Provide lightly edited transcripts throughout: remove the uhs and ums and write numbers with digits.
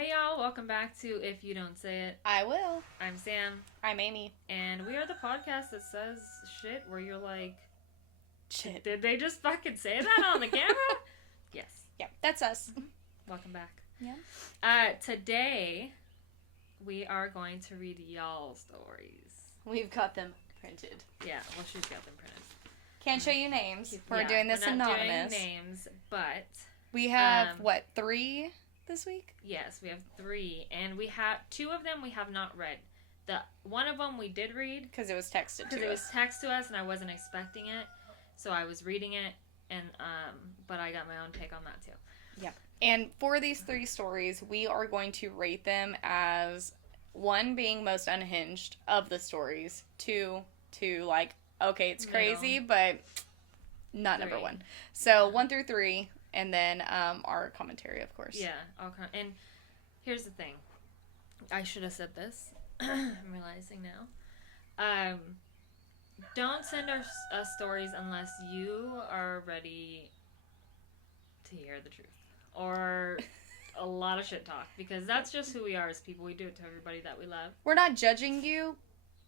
Hey y'all, welcome back to If You Don't Say It. I will. I'm Sam. I'm Amy. And we are the podcast that says shit where you're like, shit. Did they just fucking say that on the camera? Yes. Yeah, that's us. Welcome back. Yeah. Today, we are going to read y'all stories. We've got them printed. Yeah, well, she's got them printed. Can't show you names. We're doing this we're not anonymous. Doing names, but we have, 3 this week? Yes, we have 3, and we have 2 of them we have not read. One of them we did read because it was texted to us. Because it was texted to us, and I wasn't expecting it, so I was reading it, and but I got my own take on that too. Yep. And for these 3 stories, we are going to rate them as 1 being most unhinged of the stories, 2 like, okay, it's crazy, but not 3. Number 1. So 1 through 3. And then our commentary, of course. Yeah. And here's the thing. I should have said this. I'm realizing now. Don't send us stories unless you are ready to hear the truth. Or a lot of shit talk. Because that's just who we are as people. We do it to everybody that we love. We're not judging you,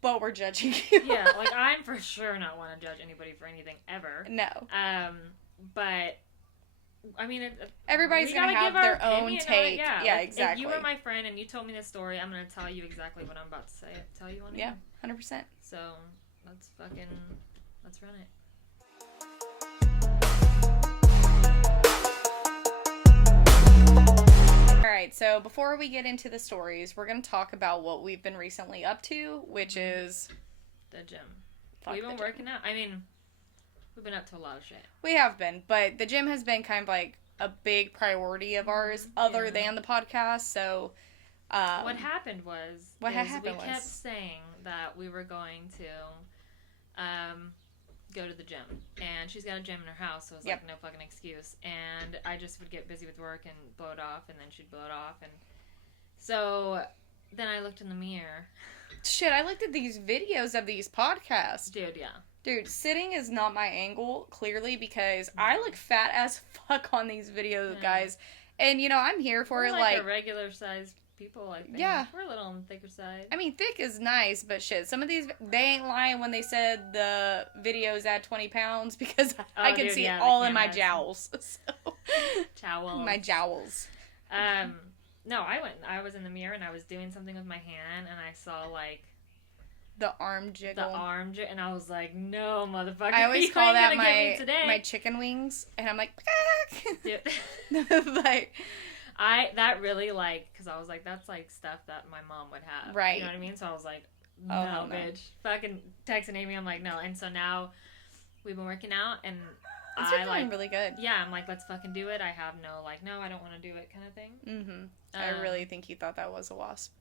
but we're judging you. Yeah, like I'm for sure not want to judge anybody for anything ever. No. But... I mean, everybody's going to have their own take. Yeah, exactly. If you were my friend and you told me this story, I'm going to tell you exactly what I'm about to say. Tell you on it. Yeah, 100%. So, let's run it. Alright, so before we get into the stories, we're going to talk about what we've been recently up to, which is... the gym. We've been working out. I mean... We've been up to a lot of shit. We have been, but the gym has been kind of like a big priority of ours, other than the podcast. So, what happened was we kept saying that we were going to go to the gym, and she's got a gym in her house, so it was like no fucking excuse. And I just would get busy with work and blow it off, and then she'd blow it off, and so then I looked in the mirror. Shit, I looked at these videos of these podcasts, dude. Yeah. Dude, sitting is not my angle, clearly, because I look fat as fuck on these videos, guys. And, you know, I'm here for we're it, like a regular-sized people, I think. Yeah. We're a little on the thicker side. I mean, thick is nice, but shit, some of these, they ain't lying when they said the videos add 20 pounds, because I can see it all in my jowls. So. Jowls. My jowls. No, I was in the mirror, and I was doing something with my hand, and I saw, like... The arm jiggle. And I was like, no, motherfucker. I always call that my chicken wings. And I'm like, like, that really, like, because I was like, that's, like, stuff that my mom would have. Right. You know what I mean? So I was like, no, bitch. Fucking texting Amy, I'm like, no. And so now we've been working out, and it's been feeling really good. Yeah, I'm like, let's fucking do it. I have no, like, no, I don't want to do it kind of thing. Mm-hmm. I really think he thought that was a wasp.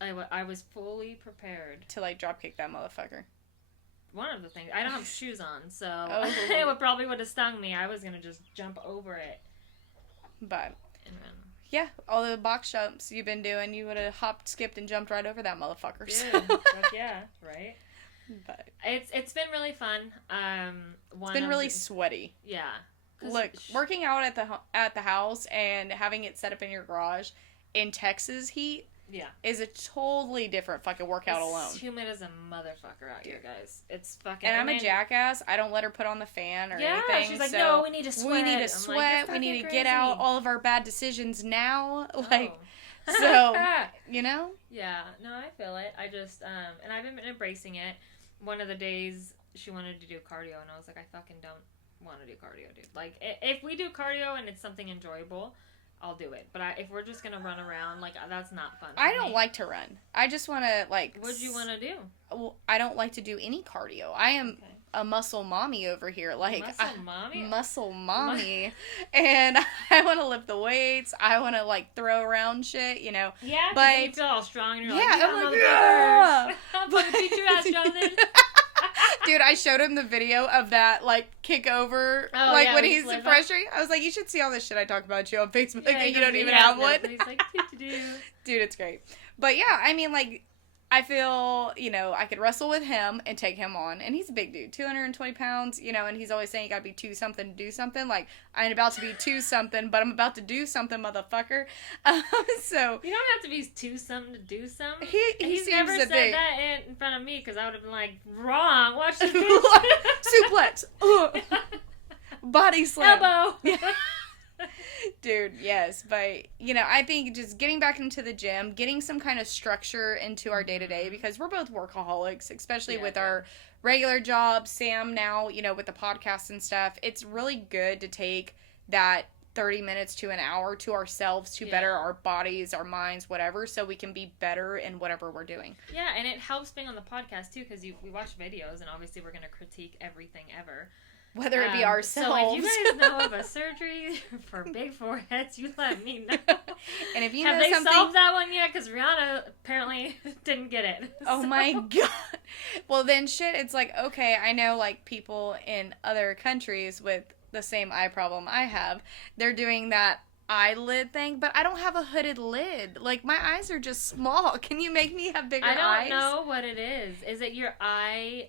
I was fully prepared. To, like, dropkick that motherfucker. One of the things. I don't have shoes on, so it probably would have stung me. I was going to just jump over it. But, yeah, all the box jumps you've been doing, you would have hopped, skipped, and jumped right over that motherfucker. Dude, yeah, right? But It's been really fun. It's been really sweaty. Yeah. Look, working out at the house and having it set up in your garage in Texas heat... Yeah. Is a totally different fucking workout alone. It's humid as a motherfucker out here, guys. It's fucking... And I'm a jackass. I don't let her put on the fan or anything. Yeah, she's like, no, we need to sweat. We need to sweat. We need to get out all of our bad decisions now. Like, oh. So, you know? Yeah. No, I feel it. I just, and I've been embracing it. One of the days, she wanted to do cardio, and I was like, I fucking don't want to do cardio, dude. Like, if we do cardio and it's something enjoyable... I'll do it. But if we're just going to run around, like, that's not fun for I don't like to run. I just want to, like... What do you want to do? Well, I don't like to do any cardio. I am a muscle mommy over here. Like, muscle mommy? Muscle mommy. And I want to lift the weights. I want to, like, throw around shit, you know. Yeah, but you feel all strong and you're like, I'm like, yeah! I'm going to beat your ass, Jonathan. Dude, I showed him the video of that, like, kick over, when he's frustrated. I was like, you should see all this shit I talk about you on Facebook, and you don't even have one. He's like, Dude, it's great. But yeah, I mean, like, I feel, I could wrestle with him and take him on. And he's a big dude, 220 pounds, and he's always saying you gotta be 2 something to do something. Like, I ain't about to be 2 something, but I'm about to do something, motherfucker. So. You don't have to be 2 something to do something. He's never said that in front of me because I would have been like, wrong. Watch the bitch. Suplex. Body slam. Elbow. Dude, yes, but I think just getting back into the gym, getting some kind of structure into our day-to-day, because we're both workaholics, especially with our regular jobs. Sam now, with the podcast and stuff, it's really good to take that 30 minutes to an hour to ourselves to better our bodies, our minds, whatever, so we can be better in whatever we're doing. Yeah, and it helps being on the podcast too, because we watch videos, and obviously we're going to critique everything ever. Whether it be ourselves. So if you guys know of a surgery for big foreheads, you let me know. And if you have know they something... solved that one yet? Because Rihanna apparently didn't get it. Oh my god. Well then shit, it's like, okay, I know like people in other countries with the same eye problem I have, they're doing that eyelid thing, but I don't have a hooded lid. Like, my eyes are just small. Can you make me have bigger eyes? I don't know what it is. Is it your eye...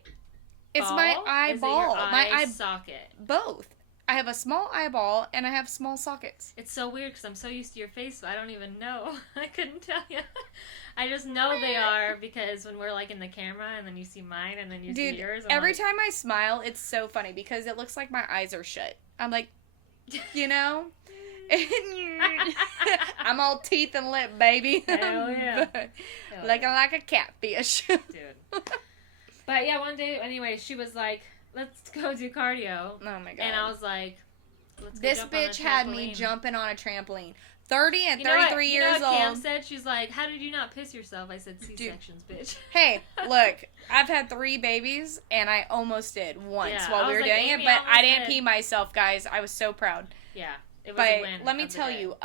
It's my eyeball. My eye socket. Both. I have a small eyeball and I have small sockets. It's so weird because I'm so used to your face, so I don't even know. I couldn't tell you. I just know they are because when we're like in the camera and then you see mine and then you see yours. Every time I smile, it's so funny because it looks like my eyes are shut. I'm like, I'm all teeth and lip, baby. Hell yeah. Looking like a catfish. Dude. But yeah, one day, anyway, she was like, let's go do cardio. Oh my god. And I was like, let's go this jump bitch on a had me jumping on a trampoline. 30 and 33 years old. You know what Cam said? She's like, how did you not piss yourself? I said, C-sections, bitch. Hey, look, I've had 3 babies, and I almost did once while we were doing it, but I didn't pee myself, guys. I was so proud. Yeah, it was a win. Let me tell you,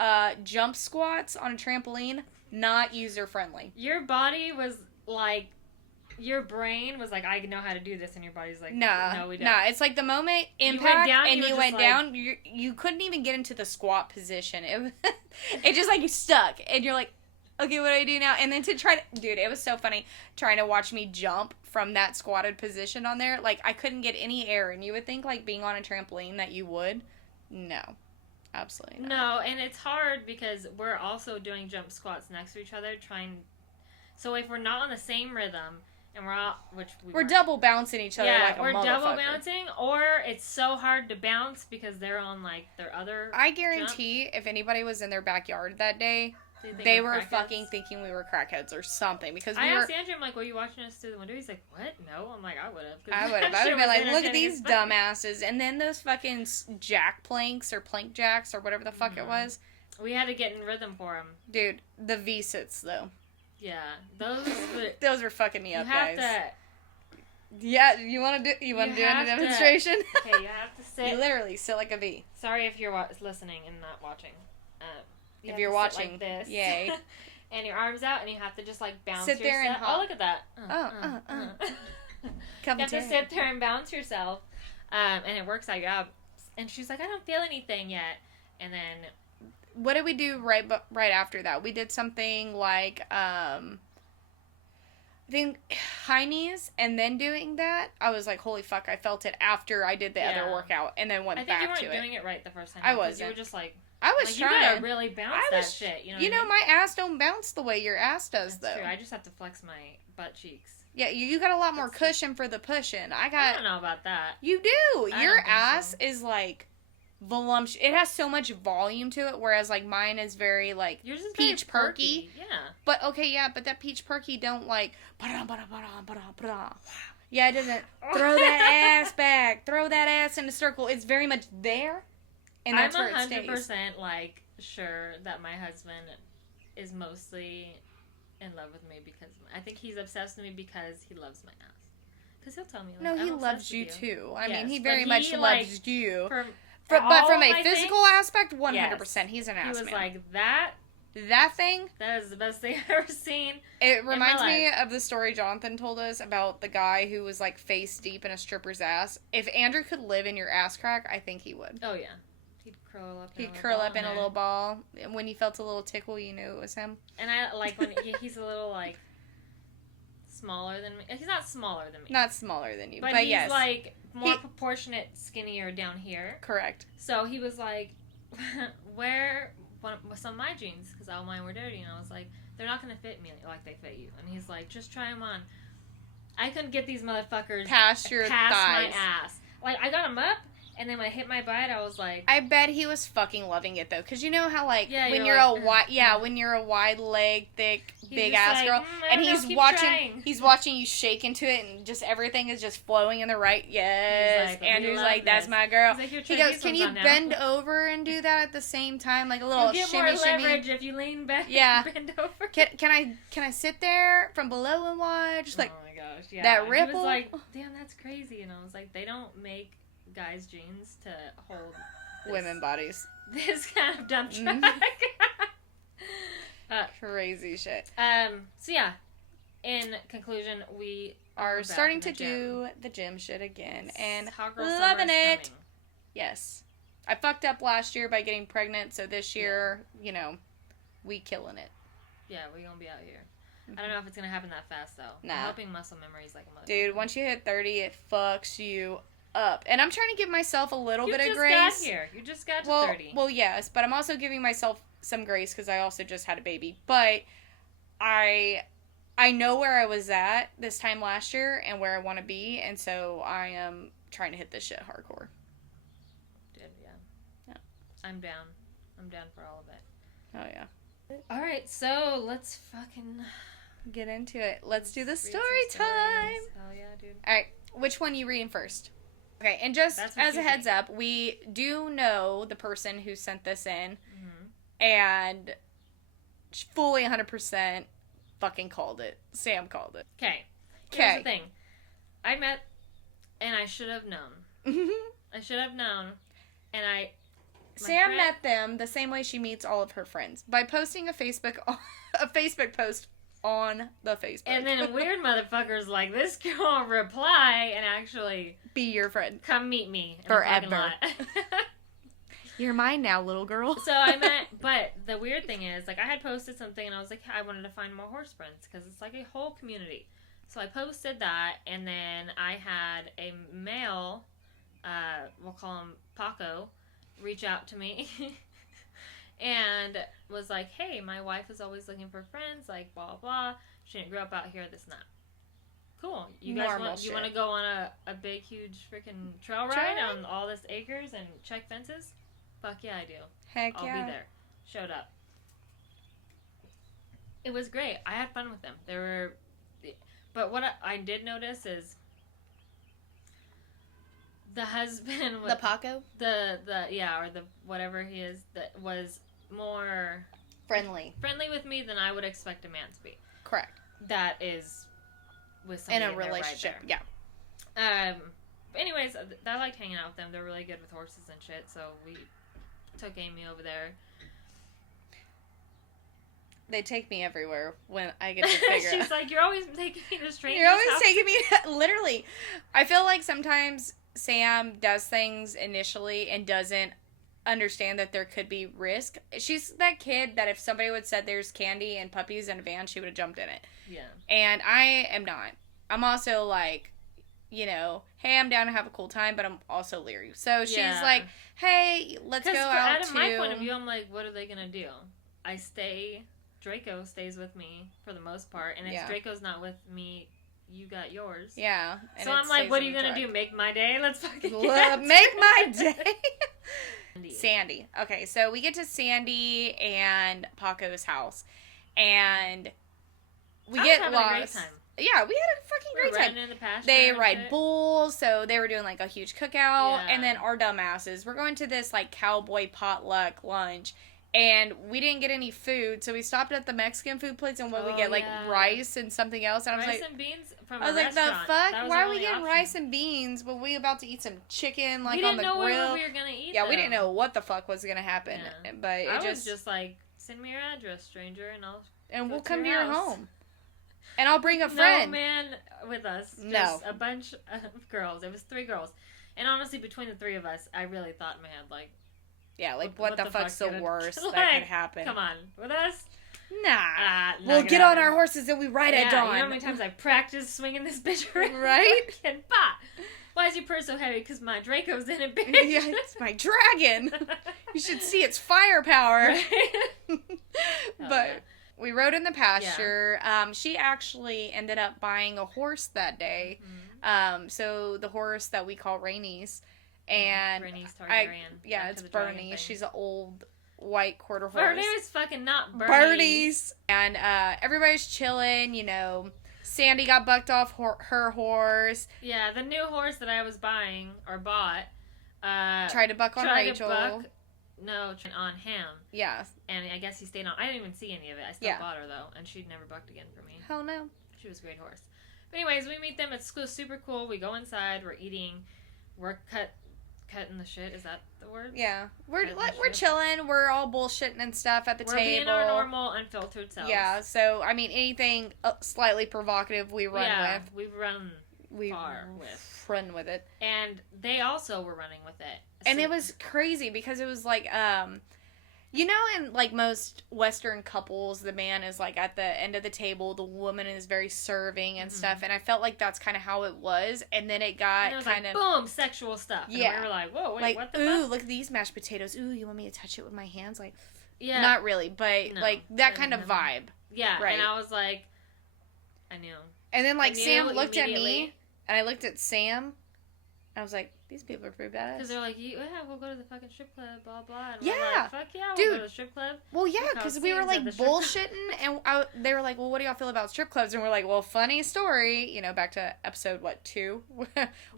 jump squats on a trampoline, not user-friendly. Your body was like... Your brain was like, I know how to do this, and your body's like, no, we don't. Nah, it's like the moment impact you went down, you couldn't even get into the squat position. It just like you stuck, and you're like, okay, what do I do now? And then dude, it was so funny trying to watch me jump from that squatted position on there. Like, I couldn't get any air, and you would think like being on a trampoline that you would. No. Absolutely not. No, and it's hard because we're also doing jump squats next to each other, so if we're not on the same rhythm, and we're double bouncing each other like a motherfucker. Yeah, we're double bouncing, or it's so hard to bounce because they're on like their other I guarantee jump. If anybody was in their backyard that day, they were fucking thinking we were crackheads or something. Because I asked Andrew, I'm like, were you watching us through the window? He's like, what? No. I'm like, I would have. I would have. I would have been like, look at these dumbasses. And then those fucking jack planks or plank jacks or whatever the fuck it was. We had to get in rhythm for them. Dude, the V-sits though. Yeah, those were fucking me up, guys. You have to. Yeah, you want to do a demonstration? Okay, you have to sit. You literally sit like a V. Sorry if you're listening and not watching. If you're watching, like this. Yay. And your arms out, and you have to just like bounce sit there yourself. and hop. Oh, look at that. You have to sit there and bounce yourself, and it works out your abs. And she's like, I don't feel anything yet. And then. What did we do right after that? We did something like, I think high knees, and then doing that, I was like, holy fuck, I felt it after I did the other workout, and then went back to it. I think you weren't doing it right the first time. I wasn't. You were just like... I was trying. You gotta really bounce that shit, you know what I mean? My ass don't bounce the way your ass does, That's though. True. I just have to flex my butt cheeks. Yeah, you got a lot more cushion for the pushing. I don't know about that. You do. Your ass is like... voluptuous. It has so much volume to it, whereas like mine is very like yours is peach very perky. Yeah. But but that peach perky don't like yeah, it doesn't throw that ass back, throw that ass in a circle. It's very much there, and that's where it stays. I'm 100% like sure that my husband is mostly in love with me because I think he's obsessed with me because he loves my ass. Because he'll tell me like, no, he loves you too. I mean, he very much like, loves you. But from a physical aspect, 100%, yes. he's an ass man. He was like, that thing? That is the best thing I've ever seen. It reminds me of the story Jonathan told us about the guy who was, like, face deep in a stripper's ass. If Andrew could live in your ass crack, I think he would. Oh, yeah. He'd curl up in a little ball. And when you felt a little tickle, you knew it was him. And I like when he's a little, like... smaller than me. He's not smaller than me. Not smaller than you, but he's yes. like more proportionate, skinnier down here. Correct. So he was like, wear some of my jeans, because all mine were dirty. And I was like, they're not going to fit me like they fit you. And he's like, just try them on. I couldn't get these motherfuckers past my ass. Like, I got them up, and then when I hit my butt, I was like... I bet he was fucking loving it, though. Because you know how, like, yeah, when when you're a wide leg, thick, big ass girl, and he's watching you shake into it, and just everything is just flowing in the right... Yes. Like, Andrew's like, that's my girl. He goes, can you bend over and do that at the same time? Like a little shimmy, shimmy. You get more leverage if you lean back and bend over. Can I sit there from below and watch? Like, oh my gosh, yeah. That ripple? He was like, damn, that's crazy. And I was like, they don't make guys' jeans to hold women bodies. This kind of dump truck. Crazy shit. So yeah, in conclusion, we are starting to do the gym shit again and loving it. Coming. Yes. I fucked up last year by getting pregnant, so this year, we killing it. Yeah, we're gonna be out here. I don't know if it's gonna happen that fast though. Nah. I'm hoping muscle memory is like a mother. Dude, once you hit 30, it fucks you up. And I'm trying to give myself a little bit of grace. You just got to 30. Well, yes, but I'm also giving myself some grace because I also just had a baby. But I know where I was at this time last year and where I want to be, and so I am trying to hit this shit hardcore. Dude, yeah. I'm down. I'm down for all of it. Oh, yeah. All right, so let's fucking get into it. Let's do the story time. Oh, yeah, dude. All right, which one are you reading first? Okay, and just as a heads up, we do know the person who sent this in, and fully 100% fucking called it. Sam called it. Okay. Here's the thing. I met, and I should have known. I should have known, and Sam met them the same way she meets all of her friends, by posting a Facebook post on the Facebook. And then weird motherfuckers like this girl reply and actually be your friend. Come meet me forever. You're mine now, little girl. So I met, but the weird thing is, like, I had posted something and I was like, I wanted to find more horse friends because it's like a whole community. So I posted that, and then I had a male, we'll call him Paco, reach out to me. And was like, hey, my wife is always looking for friends, like, blah, blah. She didn't grow up out here, this and that. Cool. You guys want to go on a big, huge freaking trail ride on all this acres and check fences? Fuck yeah, I do. Heck I'll be there. Showed up. It was great. I had fun with them. But what I did notice is the husband... The Paco? Or the whatever he is, that was more friendly with me than I would expect a man to be. Correct. That is with somebody in a relationship. Right yeah. Anyways, I liked hanging out with them. They're really good with horses and shit. So we took Amy over there. They take me everywhere when I get to figure She's like, you're always taking me to strangers' You're always house. taking me literally. I feel like sometimes Sam does things initially and doesn't understand that there could be risk. She's that kid that if somebody would said there's candy and puppies in a van, she would have jumped in it. Yeah. And I am not. I'm also like, hey, I'm down to have a cool time, but I'm also leery. So she's like, hey, let's go out to... my point of view, I'm like, what are they going to do? Draco stays with me for the most part, and if Draco's not with me, you got yours. Yeah. So I'm like, what are you going to do? Make my day? Let's fucking make my day. Sandy. Okay, so we get to Sandy and Paco's house, and we get lost. A great time. Yeah, we had a fucking great time. In the pasture they ride bulls, so they were doing like a huge cookout, and then our dumbasses, we're going to this like cowboy potluck lunch, and we didn't get any food, so we stopped at the Mexican food place, and we get like rice and something else, and I was rice like, and beans from I was a like, the restaurant. fuck? Why are we getting rice and beans when we about to eat some chicken like on the grill? We didn't know what we were gonna eat. Yeah, we didn't know what the fuck was gonna happen, but I was just like, send me your address, stranger, and we'll come to your home. And I'll bring a friend. No man with us. Just a bunch of girls. It was 3 girls. And honestly, between the 3 of us, I really thought in my head, like... Yeah, like, what the fuck's the worst that could happen? Come on. With us? Nah. We'll get on our horses and we ride at dawn. You know how many times I practiced swinging this bitch around? Right? And bah! Why is your purse so heavy? Because my Draco's in it, bitch. Yeah, it's my dragon. You should see its firepower. Right? But we rode in the pasture. Yeah. She actually ended up buying a horse that day. Mm-hmm. So the horse that we call Rainy's. And Rainy's Targaryen. It's Bernie. She's an old white quarter horse. Her name is fucking not Bernie's. And everybody's chilling, you know. Sandy got bucked off her horse. Yeah, the new horse that I was buying, or bought, tried to buck on Rachel. On him. Yeah. And I guess he stayed on. I didn't even see any of it. I still bought her, though, and she'd never bucked again for me. Hell no. She was a great horse. But anyways, we meet them. It's super cool. We go inside. We're eating. We're cutting the shit. Is that the word? Yeah. We're chilling. We're all bullshitting and stuff at the table. We're being our normal, unfiltered selves. Yeah. So, I mean, anything slightly provocative we run with. We run with it. And they also were running with it. So, and it was crazy because it was like, you know, in like most Western couples, the man is like at the end of the table, the woman is very serving and stuff, and I felt like that's kind of how it was, and then it got kind of boom, sexual stuff. Yeah, and we were like, whoa, wait, what the fuck? Look at these mashed potatoes. Ooh, you want me to touch it with my hands? Like, yeah, not really, but like that kind of vibe. Yeah, right. And I was like, I knew. And then like Sam looked at me, and I looked at Sam. I was like, these people are pretty badass. Because they're like, yeah, we'll go to the fucking strip club, blah, blah. And yeah. We're like, fuck yeah, we'll go to the strip club. Well, yeah, because we were like bullshitting, and they were like, well, what do y'all feel about strip clubs? And we're like, well, funny story, you know, back to episode, 2?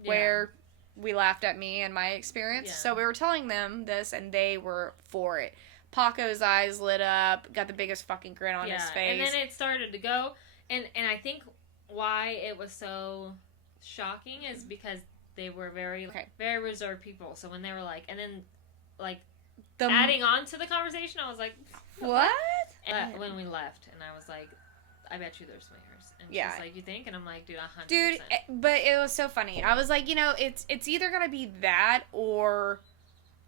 Where we laughed at me and my experience. Yeah. So we were telling them this, and they were for it. Paco's eyes lit up, got the biggest fucking grin on his face. And then it started to go, and I think why it was so shocking is because they were very reserved people. So when they were like, and then like adding on to the conversation, I was like, what? And when we left, and I was like, I bet you they're swingers. And she's like, you think? And I'm like, dude, 100%. Dude, but it was so funny. I was like, you know, it's either gonna be that or,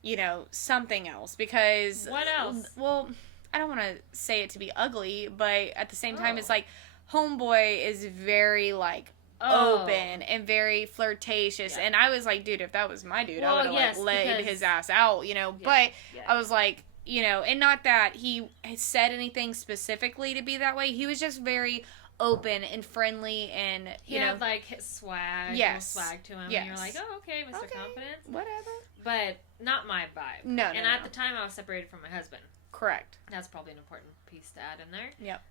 you know, something else, because what else? Well, I don't want to say it to be ugly, but at the same time, it's like homeboy is very like open and very flirtatious, and I was like, dude, if that was my dude, I would have laid his ass out, you know. But I was like, you know, and not that he said anything specifically to be that way. He was just very open and friendly, and he had like his swag, swag to him. And you're like, oh, okay, Mr. Confidence, whatever. But not my vibe. No. And at the time, I was separated from my husband. Correct. That's probably an important piece to add in there. Yep.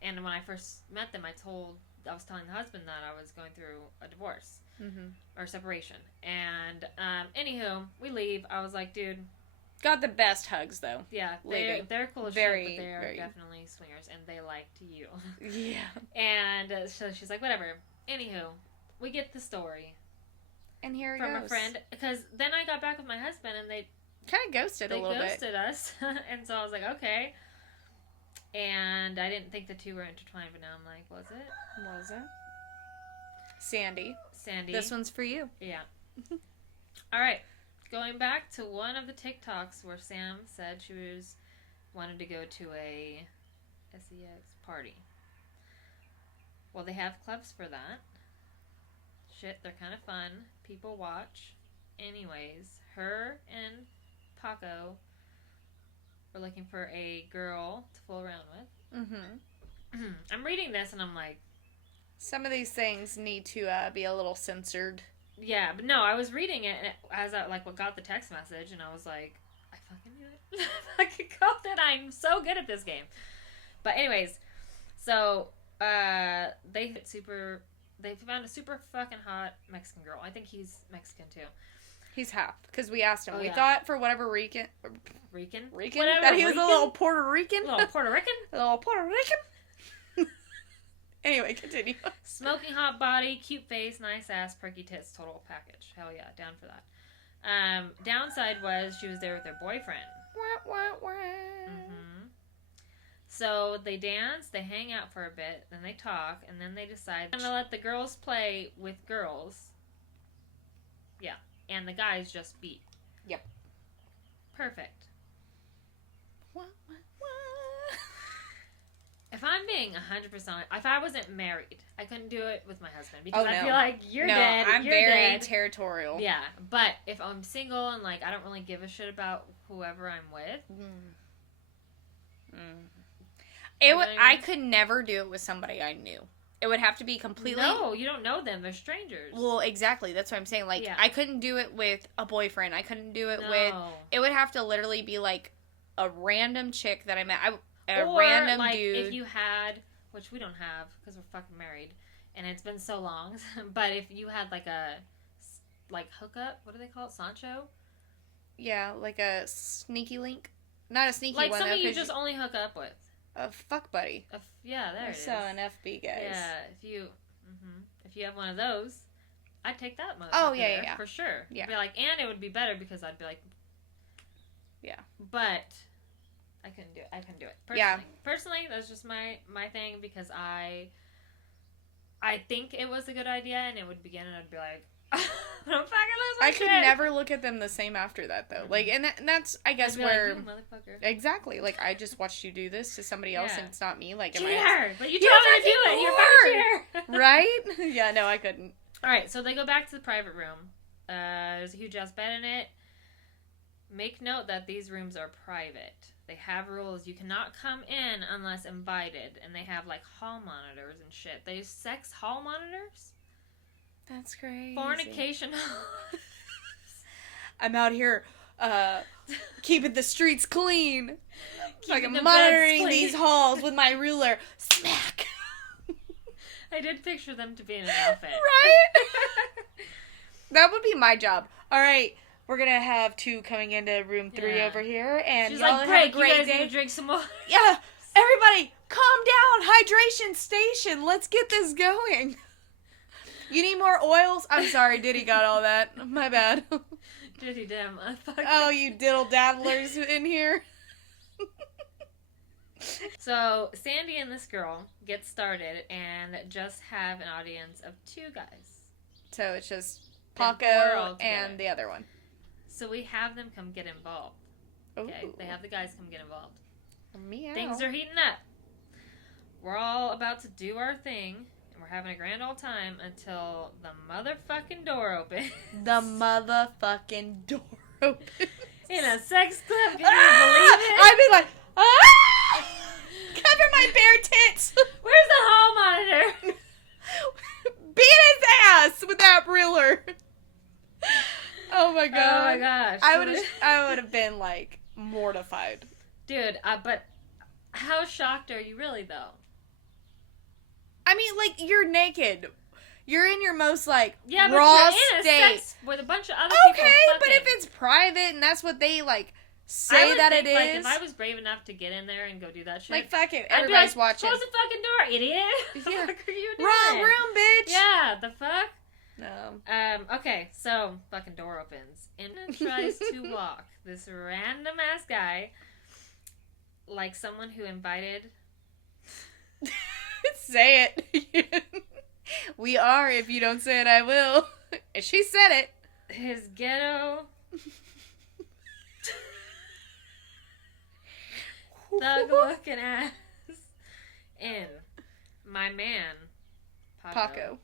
And when I first met them, I was telling the husband that I was going through a divorce or separation. And anywho, we leave. I was like, dude. Got the best hugs, though. Yeah, they're cool as shit, but they are definitely swingers, and they liked you. Yeah. And so she's like, whatever. Anywho, we get the story. And here it goes. From a goes. friend. Because then I got back with my husband, and they kind of ghosted a little bit. They ghosted us. And so I was like, okay. And I didn't think the two were intertwined, but now I'm like, was it? Was it? Sandy. This one's for you. Yeah. All right. Going back to one of the TikToks where Sam said she wanted to go to a SEX party. Well, they have clubs for that. Shit, they're kind of fun. People watch. Anyways, her and Paco were looking for a girl to fool around with. Mm-hmm. I'm reading this and I'm like, some of these things need to be a little censored. Yeah, but no, I was reading it as I got the text message, and I was like, I fucking knew it. I could call it. I'm so good at this game. But anyways, so they found a super fucking hot Mexican girl. I think he's Mexican too. He's half, because we asked him. We thought for whatever Rican whatever, that he was a little Puerto Rican. A little Puerto Rican? A little Puerto Rican. Anyway, continue. Smoking hot body, cute face, nice ass, perky tits, total package. Hell yeah, down for that. Downside was she was there with her boyfriend. Wah, wah, wah. Mm-hmm. So they dance, they hang out for a bit, then they talk, and then they decide they're going to let the girls play with girls. Yeah. And the guys just beat. Yep. Perfect. If I'm being 100%, if I wasn't married, I couldn't do it with my husband because Oh, I no. feel like you're dead. I'm you're very dead. territorial. Yeah, but if I'm single and like I don't really give a shit about whoever I'm with, I could never do it with somebody I knew. It would have to be completely. No, you don't know them. They're strangers. Well, exactly. That's what I'm saying. Like, I couldn't do it with a boyfriend. I couldn't do it with. It would have to literally be like a random chick that I met. Or random like dude. if you had, which we don't have because we're fucking married, and it's been so long. But if you had like a hookup, what do they call it, Sancho? Yeah, like a sneaky link. Not a sneaky like one. Like somebody you just only hook up with. A fuck buddy. Yeah, there it is. So an FB, guys. Yeah, if you have one of those, I'd take that motherfucker. Oh yeah, for sure. Yeah. I'd be like, and it would be better because I'd be like, yeah. But I couldn't do it. Personally. Yeah. Personally, that's just my thing because I think it was a good idea, and it would begin, and I'd be like, don't fucking lose my I shit. could never look at them the same after that, though. Like, and that's, I guess, where... Like, you motherfucker. Exactly. Like, I just watched you do this to somebody else, and it's not me. Like, cheater! But you told me to do it! You're a fucking cheater! Right? Yeah, no, I couldn't. Alright, so they go back to the private room. There's a huge ass bed in it. Make note that these rooms are private. They have rules. You cannot come in unless invited. And they have, like, hall monitors and shit. They use sex hall monitors? That's crazy. Fornication. I'm out here keeping the streets clean. Like I'm the monitoring beds clean. these halls with my ruler. Smack. I did picture them to be in an outfit. Right? That would be my job. All right, we're going to have 2 coming into room 3 over here. And she's y'all like, have a great you guys day. need to drink some more. Yeah, everybody, calm down. Hydration station. Let's get this going. You need more oils? I'm sorry, Diddy got all that. My bad. Diddy damn motherfucker. Oh, you diddle dabblers in here. So, Sandy and this girl get started and just have an audience of 2 guys. So it's just Paco and the other one. So we have them come get involved. Okay, Ooh. they have the guys come get involved. Meow. Things are heating up. We're all about to do our thing. We're having a grand old time until the motherfucking door opens. The motherfucking door opens. In a sex club, can you believe it? I'd be like, ah! Cover my bare tits. Where's the hall monitor? Beat his ass with that ruler. Oh my god. Oh my gosh. I would have been like mortified. Dude, but how shocked are you really though? I mean, like, you're naked. You're in your most, like, yeah, raw but you're in state. a sex with a bunch of other people. Okay, fucking. but if it's private and that's what they, like, say that it is. Like, if I was brave enough to get in there and go do that shit. Like, fuck it. I'd Everybody's be like, watching. Close the fucking door, idiot. What Yeah. the fuck are you doing? Wrong room, bitch. Yeah, the fuck? No. Okay, so, fucking door opens. In tries to walk this random ass guy, like someone who invited... Say it. We are. If you don't say it, I will. And she said it. His ghetto... thug-looking ass in. My man, Paco.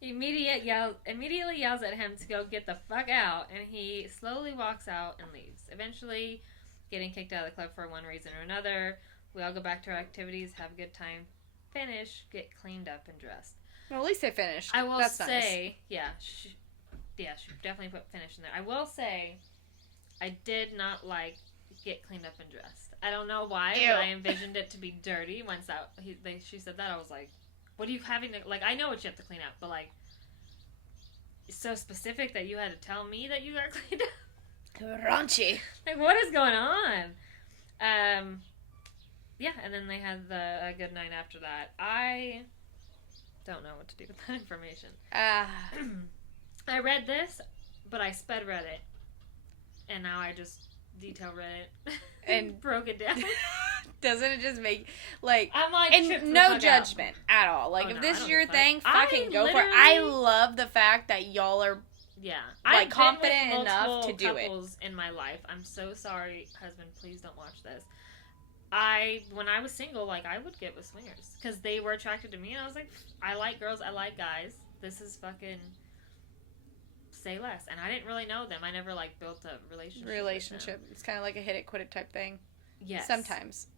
Immediately yells at him to go get the fuck out, and he slowly walks out and leaves. Eventually, getting kicked out of the club for one reason or another. We all go back to our activities, have a good time, finish, get cleaned up and dressed. Well, at least they finished. I will That's say, nice. she definitely put finish in there. I will say, I did not like get cleaned up and dressed. I don't know why, Ew. but I envisioned it to be dirty. Once she said that, I was like, what are you having to, like, I know what you have to clean up, but, like, it's so specific that you had to tell me that you got cleaned up. Raunchy. Like, what is going on? Yeah, and then they had a good night after that. I don't know what to do with that information. I read this, but I sped read it. And now I just detail read it and broke it down. Doesn't it just make, like, I'm like, and no judgment at all. Like, if this is your thing, fucking go for it. I love the fact that y'all are, like, confident enough to do it. In my life. I'm so sorry, husband, please don't watch this. when I was single, like, I would get with swingers. Because they were attracted to me, and I was like, I like girls, I like guys. This is fucking... Say less. And I didn't really know them. I never, like, built a relationship with them. It's kind of like a hit it, quit it type thing. Yes. Sometimes.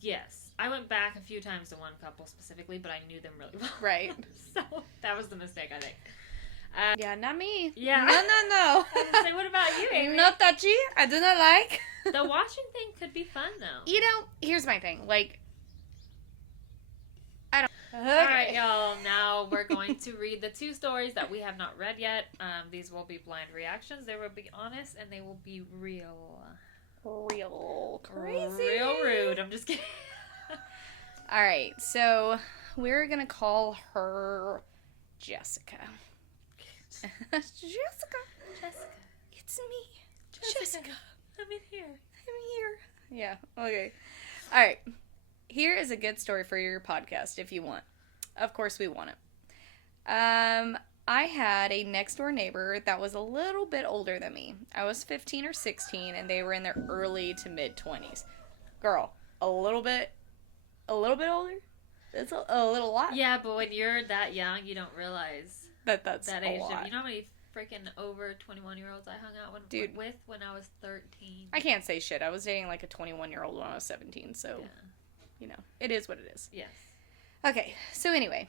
Yes. I went back a few times to one couple specifically, but I knew them really well. Right. So, that was the mistake, I think. Yeah, not me. Yeah. No. I was gonna say, what about you, Amy? No touchy. I do not like. The watching thing could be fun, though. You know, here's my thing. Like, I don't... Okay. Alright, y'all. Now we're going to read the 2 stories that we have not read yet. These will be blind reactions. They will be honest, and they will be real. Real crazy. Real rude. I'm just kidding. Alright, so we're gonna call her Jessica. Jessica. It's me. Jessica. I'm in here. Yeah, okay. Alright. Here is a good story for your podcast if you want. Of course we want it. I had a next door neighbor that was a little bit older than me. I was 15 or 16 and they were in their early to mid 20s. Girl, a little bit older? It's a little lot. Yeah, but when you're that young, you don't realize That's that a age. lot. You know how many freaking over 21-year-olds I hung out with when I was 13? I can't say shit. I was dating like a 21-year-old when I was 17, so, you know, it is what it is. Yes. Okay, so anyway,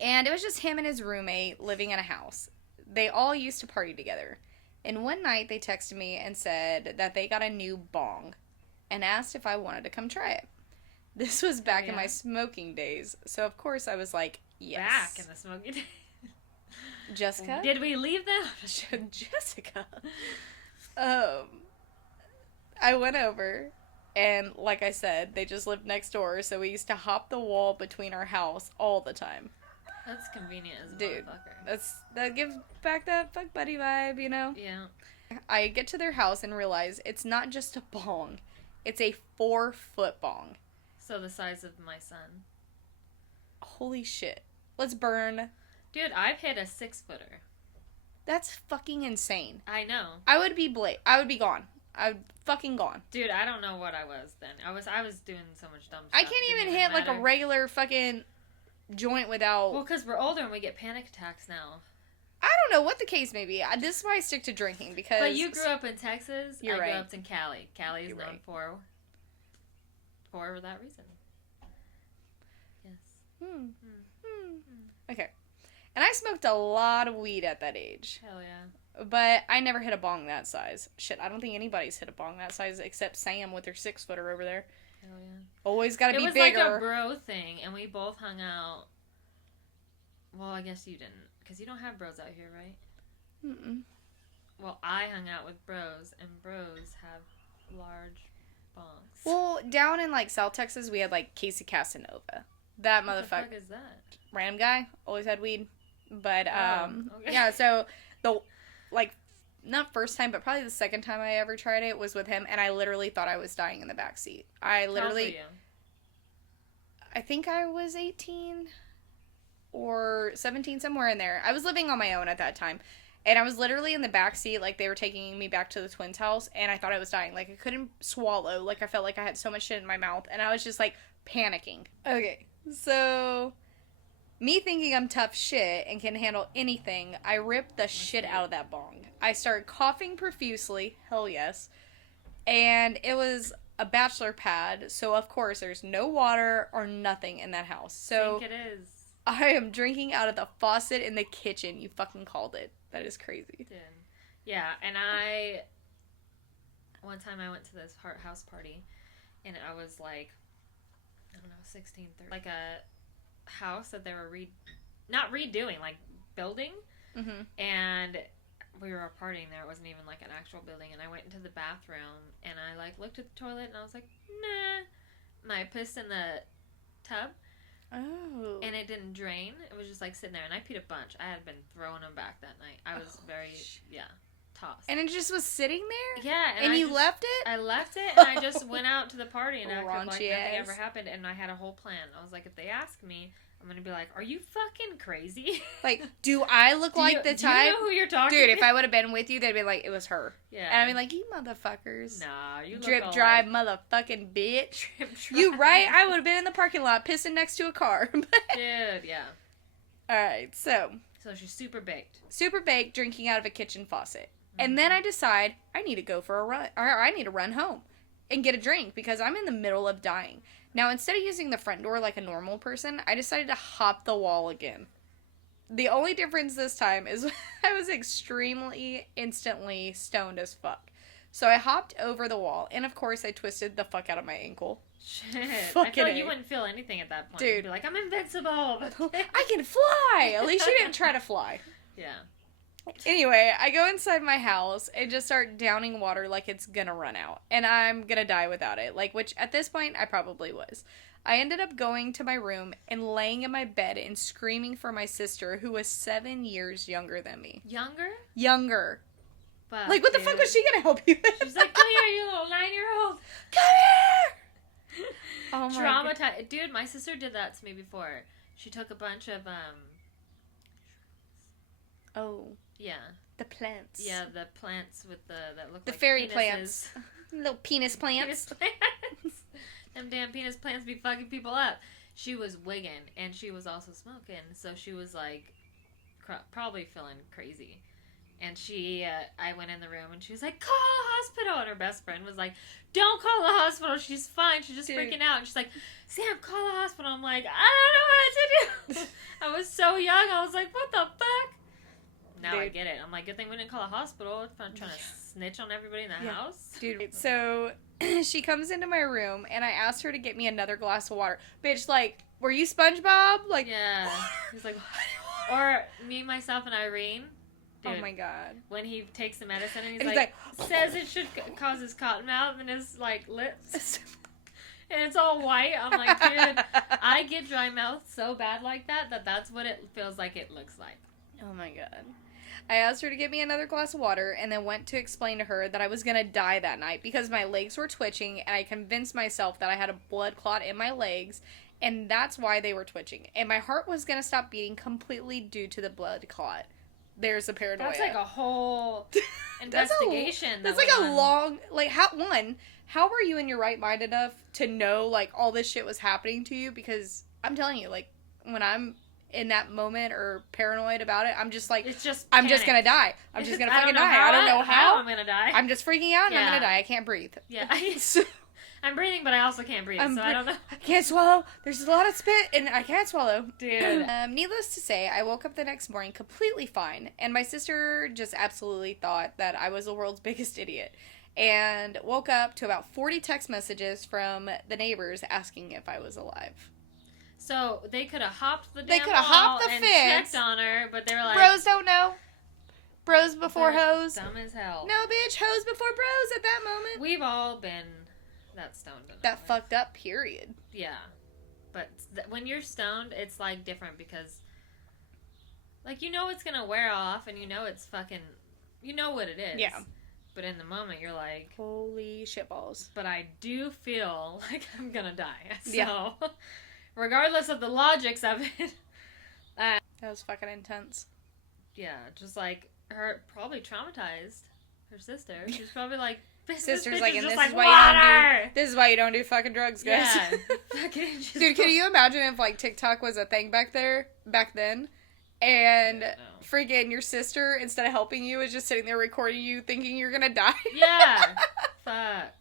and it was just him and his roommate living in a house. They all used to party together. And one night they texted me and said that they got a new bong and asked if I wanted to come try it. This was back in my smoking days, so of course I was like, yes. Back in the smoking days. Jessica? Did we leave them? Jessica. I went over, and like I said, they just lived next door, so we used to hop the wall between our house all the time. That's convenient as a Dude, motherfucker. That gives back that fuck buddy vibe, you know? Yeah. I get to their house and realize it's not just a bong. It's a 4-foot bong. So the size of my son. Holy shit. Let's burn. Dude, I've hit a 6-footer. That's fucking insane. I know. I would be gone. I would fucking gone. Dude, I don't know what I was then. I was doing so much dumb stuff. I can't even hit like a regular fucking joint without... Well, because we're older and we get panic attacks now. I don't know what the case may be. This is why I stick to drinking, because... But you grew up in Texas. You're right. I grew up in Cali. Cali is You're known right. for that reason. Yes. Okay. And I smoked a lot of weed at that age. Hell yeah. But I never hit a bong that size. Shit, I don't think anybody's hit a bong that size except Sam with her 6-footer over there. Hell yeah. Always gotta be bigger. It was like a bro thing, and we both hung out. Well, I guess you didn't, because you don't have bros out here, right? Mm-mm. Well, I hung out with bros, and bros have large bongs. Well, down in, like, South Texas, we had, like, Casey Casanova. That what motherfucker. What the fuck is that? Random guy. Always had weed. But, okay. yeah, so, not first time, but probably the second time I ever tried it was with him, and I literally thought I was dying in the backseat. How old were you? I think I was 18 or 17, somewhere in there. I was living on my own at that time. And I was literally in the backseat, like they were taking me back to the twins' house, and I thought I was dying. Like, I couldn't swallow. Like, I felt like I had so much shit in my mouth, and I was just, like, panicking. Okay, so, me thinking I'm tough shit and can handle anything, I ripped the shit out of that bong. I started coughing profusely, hell yes, and it was a bachelor pad, so of course there's no water or nothing in that house. So, I think it is. I am drinking out of the faucet in the kitchen. You fucking called it. That is crazy. Dude. Yeah, and one time I went to this house party, and I was like, I don't know, 16, 13. Like a house that they were not redoing, like building. Mm-hmm. And we were partying there. It wasn't even like an actual building. And I went into the bathroom, and I like looked at the toilet, and I was like, nah. And I pissed in the tub. Oh. And it didn't drain. It was just like sitting there, and I peed a bunch. I had been throwing them back that night. I was yeah. tossed. And it just was sitting there? Yeah. And you left it? I left it, and I just went out to the party and acted like nothing Raunchy ever happened. And I had a whole plan. I was like, if they ask me, I'm going to be like, are you fucking crazy? Like, do I look like the type? Do you know who you're talking Dude, to? if I would have been with you, they'd be like, it was her. Yeah. And I'd be like, you motherfuckers. Nah, you look Drip all drive like... motherfucking bitch. Drip drive. You right? I would have been in the parking lot pissing next to a car. Dude, yeah. Alright, so. So she's super baked. Super baked, drinking out of a kitchen faucet. Mm-hmm. And then I decide I need to go for a run. Or I need to run home and get a drink because I'm in the middle of dying. Now, instead of using the front door like a normal person, I decided to hop the wall again. The only difference this time is I was instantly stoned as fuck. So I hopped over the wall, and of course I twisted the fuck out of my ankle. Shit. I feel like you wouldn't feel anything at that point. Dude. You'd be like, I'm invincible. I can fly! At least you didn't try to fly. Yeah. Anyway, I go inside my house and just start downing water like it's gonna run out. And I'm gonna die without it. Like, which at this point, I probably was. I ended up going to my room and laying in my bed and screaming for my sister, who was 7 years younger than me. Younger? Younger. Fuck, like, what the fuck was she gonna help you with? She's like, come here, you little 9-year-old. Come here! Oh my God. Traumatized. Dude, my sister did that to me before. She took a bunch of, Oh. Yeah. The plants. Yeah, the plants with that look the like fairy penises. plants. Little penis plants. Penis plants. Them damn penis plants be fucking people up. She was wigging, and she was also smoking, so she was like, probably feeling crazy. And I went in the room, and she was like, call a hospital. And her best friend was like, don't call the hospital. She's fine. She's just freaking out. And she's like, Sam, call the hospital. I'm like, I don't know what to do. I was so young. I was like, what the fuck? Now I get it. I'm like, good thing we didn't call a hospital. If I'm trying to snitch on everybody in the house. Dude, so she comes into my room, and I asked her to get me another glass of water. Bitch, like, were you SpongeBob? Like, yeah. He's like, or me, myself, and Irene. Dude, oh my God. When he takes the medicine and he's he's like, says it should cause his cotton mouth and his, like, lips. And it's all white. I'm like, dude, I get dry mouth so bad like that's what it feels like it looks like. Oh my God. I asked her to get me another glass of water and then went to explain to her that I was going to die that night because my legs were twitching, and I convinced myself that I had a blood clot in my legs, and that's why they were twitching. And my heart was going to stop beating completely due to the blood clot. There's a paranoia. That's like a whole investigation. That's like a long, like, how were you in your right mind enough to know, like, all this shit was happening to you? Because I'm telling you, like, when I'm in that moment or paranoid about it, I'm just like, I'm just gonna die. I'm just gonna fucking die. I don't know how. I'm gonna die. I'm just freaking out and I'm gonna die. I can't breathe. Yeah. I'm breathing, but I also can't breathe, so I don't know. I can't swallow. There's a lot of spit and I can't swallow. Dude. Needless to say, I woke up the next morning completely fine, and my sister just absolutely thought that I was the world's biggest idiot. And woke up to about 40 text messages from the neighbors asking if I was alive. So they could have hopped the They damn could have wall hopped the and fence. checked on her, but they were like, Bros don't know. Bros before they're hoes. Dumb as hell. No, bitch, hoes before bros at that moment. We've all been that stoned. That fucked up, period. Yeah. But when you're stoned, it's like different because, like, you know it's gonna wear off and you know it's fucking, you know what it is. Yeah. But in the moment, you're like, holy shitballs. But I do feel like I'm gonna die. So, yeah. Regardless of the logics of it. That was fucking intense. Yeah, just like her, probably traumatized her sister. She's probably like, sister's like, and this is why you don't do fucking drugs, guys. Yeah. Dude, can you imagine if like TikTok was a thing back then? And freaking your sister, instead of helping you, is just sitting there recording you thinking you're gonna die. Yeah. Fuck.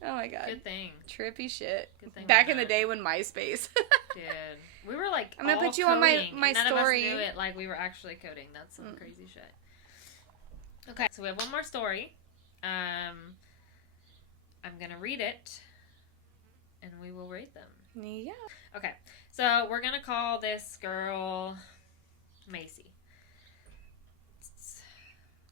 Oh my God. Good thing. Trippy shit. Good thing back in the day when MySpace. Dude. We were like, I'm gonna all put you coding, on my none story. Of us knew it like we were actually coding. That's some crazy shit. Okay, so we have one more story. I'm gonna read it, and we will rate them. Yeah. Okay, so we're gonna call this girl Macy.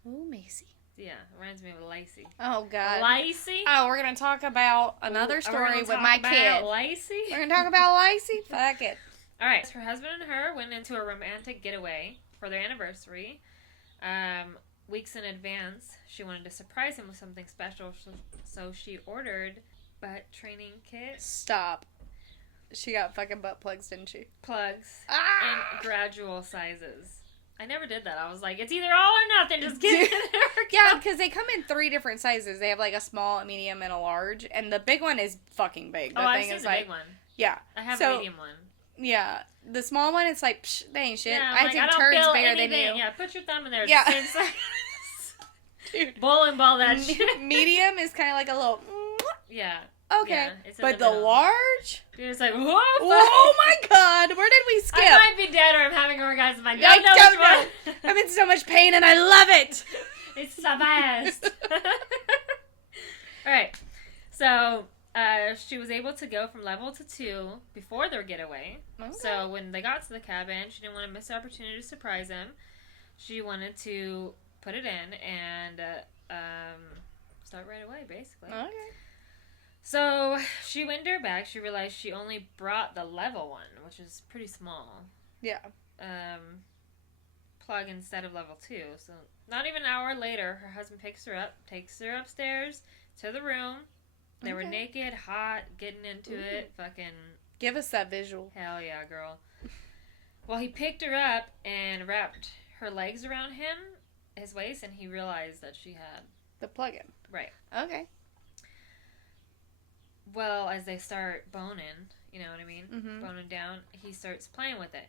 Ooh, Macy. Yeah, reminds me of Lacey. Oh, God. Lacey? Oh, we're going to talk about another story with my kid. Lacey? We're going to talk about Lacey? Fuck it. Alright, so her husband and her went into a romantic getaway for their anniversary. weeks in advance, she wanted to surprise him with something special, so she ordered butt training kit. Stop. She got fucking butt plugs, didn't she? Plugs. And gradual sizes. I never did that. I was like, it's either all or nothing. Just get it. Yeah, because they come in 3 different sizes. They have like a small, a medium, and a large. And the big one is fucking big. The I've seen the big one. Yeah. I have a medium one. Yeah. The small one, it's like, psh, they ain't shit. Yeah, I think turds bigger than you. Yeah, put your thumb in there. Yeah. Same size. Dude. Bowling ball that shit. Medium is kind of like a little... Yeah. Okay. Yeah, but the large? Dude, it's like, whoa, oh my god, where did we skip? I might be dead or I'm having orgasm. I don't know which one. I'm in so much pain and I love it. It's the best. Alright. So, she was able to go from level to 2 before their getaway. Okay. So, when they got to the cabin, she didn't want to miss the opportunity to surprise him. She wanted to put it in and start right away, basically. Okay. So, she went into her bag. She realized she only brought the level 1, which is pretty small. Yeah. Plug instead of level 2. So, not even an hour later, her husband picks her up, takes her upstairs to the room. They were naked, hot, getting into it. Fucking... Give us that visual. Hell yeah, girl. Well, he picked her up and wrapped her legs around him, his waist, and he realized that she had... The plug-in. Right. Okay. Well, as they start boning, you know what I mean? Mm-hmm. Boning down, he starts playing with it.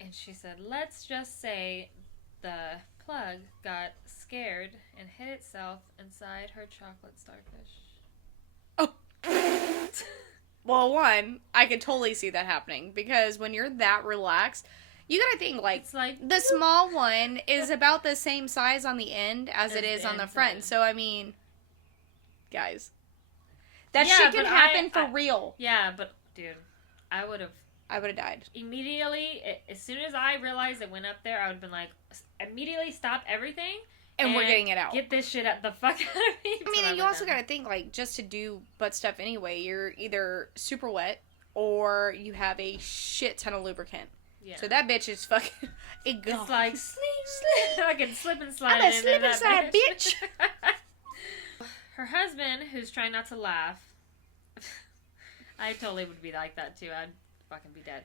And she said, let's just say the plug got scared and hid itself inside her chocolate starfish. Oh. Well, one, I could totally see that happening. Because when you're that relaxed, you gotta think, it's like the small one is about the same size on the end as it is on the front. So, I mean, guys... That shit can happen for real. Yeah, but, dude, I would have died. Immediately, as soon as I realized it went up there, I would have been like, immediately stop everything. And we're getting it out. Get this shit the fuck out of me. I mean, and you also gotta think, like, just to do butt stuff anyway, you're either super wet or you have a shit ton of lubricant. Yeah. So that bitch is fucking... It's like, sleep. I can slip and slide I'm a slip and slide, bitch. Her husband, who's trying not to laugh, I totally would be like that too. I'd fucking be dead.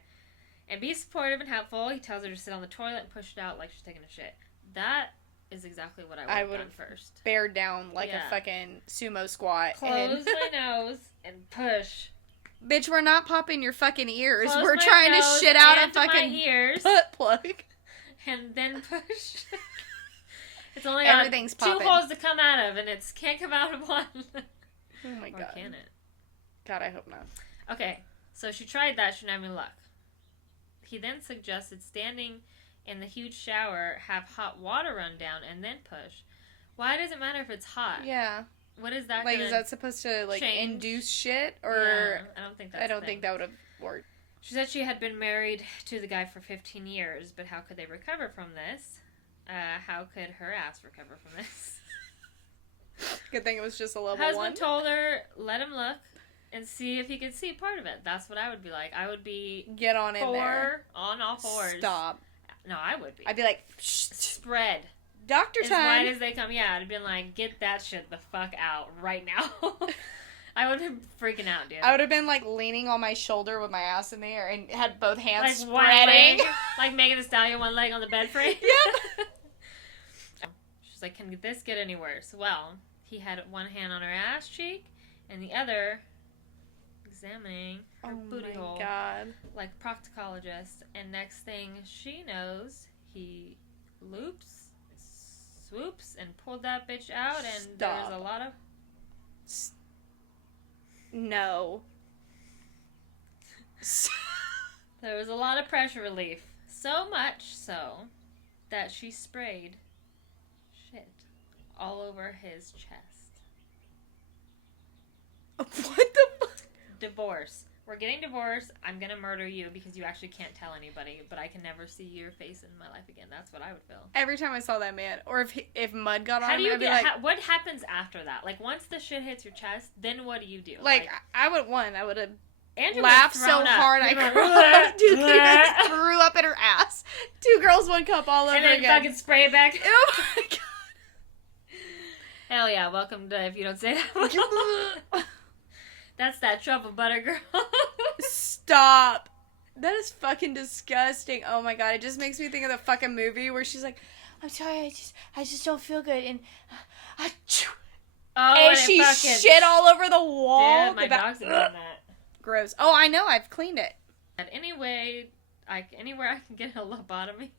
And be supportive and helpful. He tells her to sit on the toilet and push it out like she's taking a shit. That is exactly what I would have done first. Bared down like a fucking sumo squat. Close my nose and push. Bitch, we're not popping your fucking ears. We're trying to shit out a fucking butt plug. And then push. It's only everything's got 2 holes to come out of, and it can't come out of one. Oh my god. Or can it? God, I hope not. Okay, so she tried that. She didn't have any luck. He then suggested standing in the huge shower, have hot water run down, and then push. Why does it matter if it's hot? Yeah. What is that? Like, is that supposed to induce shit, or? Yeah, I don't think that's. I don't think that would have worked. She said she had been married to the guy for 15 years, but how could they recover from this? How could her ass recover from this? Good thing it was just a level Husband 1. Husband told her, let him look and see if he could see part of it. That's what I would be like. I would be... Get on in there. On all fours. Stop. No, I would be. I'd be like... Spread. Doctor time. As wide as they come. Yeah, I'd have been like, get that shit the fuck out right now. I would have been freaking out, dude. I would have been like leaning on my shoulder with my ass in the air and had both hands like spreading. Like Megan Thee Stallion, one leg on the bed frame. Yep. She's like, can this get any worse? Well, he had one hand on her ass cheek and the other examining her booty hole. Oh my god. Like a proctologist. And next thing she knows, he swoops, and pulled that bitch out, and there's a lot of... No. There was a lot of pressure relief. So much so that she sprayed shit all over his chest. What the fuck? Divorce. We're getting divorced. I'm gonna murder you because you actually can't tell anybody, but I can never see your face in my life again. That's what I would feel. Every time I saw that man, or if mud got on him, I'd be like... what happens after that? Like, once the shit hits your chest, then what do you do? Like I would have Andrew laughed so hard I cried. Dude, threw up in her ass. 2 girls, 1 cup all over again. And then fucking spray it back. Oh my god. Hell yeah, welcome to If You Don't Say That. That's that truffle butter girl. Stop. That is fucking disgusting. Oh my god, it just makes me think of the fucking movie where she's like, I'm sorry, I just don't feel good, and and she shit all over the wall. Dude, my dogs have done that. Gross. Oh, I know, I've cleaned it. Anywhere I can get a lobotomy,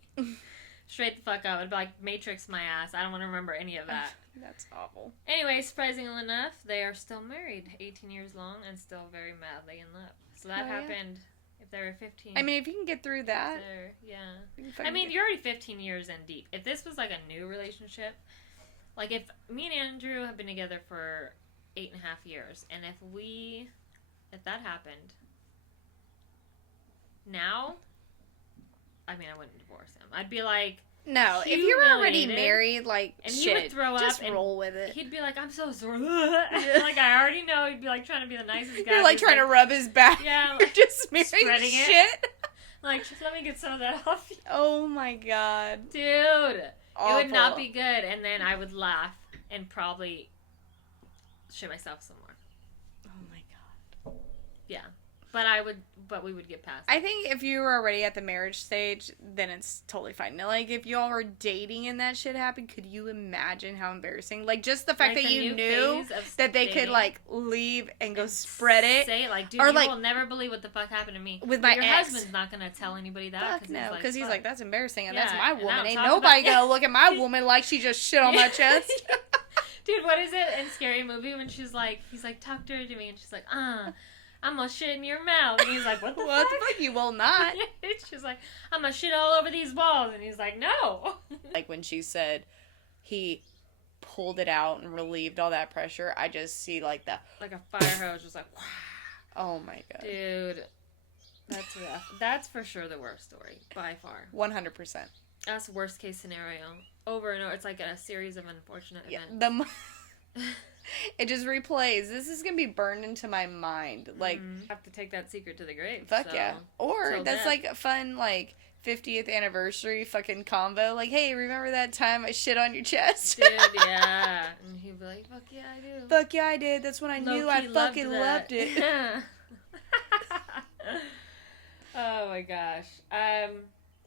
straight the fuck up. It'd be like Matrix my ass. I don't want to remember any of that. That's awful. Anyway, surprisingly enough, they are still married, 18 years long, and still very madly in love. So that happened if they were 15. I mean, if you can get through that. Yeah. I mean, you're already 15 years in deep. If this was like a new relationship, like if me and Andrew have been together for 8.5 years, and if that happened, now, I mean, I wouldn't divorce him. I'd be like, no, if you were already married, like, and shit, he would throw just up roll with it. He'd be like, I'm so sore. Like, I already know. He'd be like trying to be the nicest guy. You're like trying to rub his back. Yeah. You're just smearing spreading shit. It. Like, just let me get some of that off you. Oh my god. Dude. Awful. It would not be good. And then I would laugh and probably shit myself some more. Oh my god. Yeah. But we would get past it. I think if you were already at the marriage stage, then it's totally fine. Now, like, if y'all were dating and that shit happened, could you imagine how embarrassing? Like, just the fact that you knew that they could, like, leave and go spread it. Say it, like, dude, or you like, will never believe what the fuck happened to me. With my your ex. husband's not going to tell anybody that. Fuck no, because he's like, that's embarrassing, and Yeah, that's my and woman. I'll Ain't talk nobody about- gonna look at my woman like she just shit on my chest. Dude, what is it in Scary Movie when he's like, talk dirty to me, and she's like, I'm gonna shit in your mouth. And he's like, what the fuck? What the fuck? You will not. She's like, I'm gonna shit all over these walls. And he's like, no. Like when she said he pulled it out and relieved all that pressure, I just see like the... Like a fire hose, just like, wow. Oh my god. Dude, that's rough. That's for sure the worst story, by far. 100%. That's worst case scenario. Over and over. It's like a series of unfortunate events. It just replays. This is gonna be burned into my mind. Like, have to take that secret to the grave. Fuck so. yeah. Or that's death. like a fun, like, 50th anniversary fucking combo. Like, hey, remember that time I shit on your chest? Dude, yeah. And he'd be like, fuck yeah, I do. Fuck yeah, I did. That's when I knew I fucking loved it. Oh my gosh.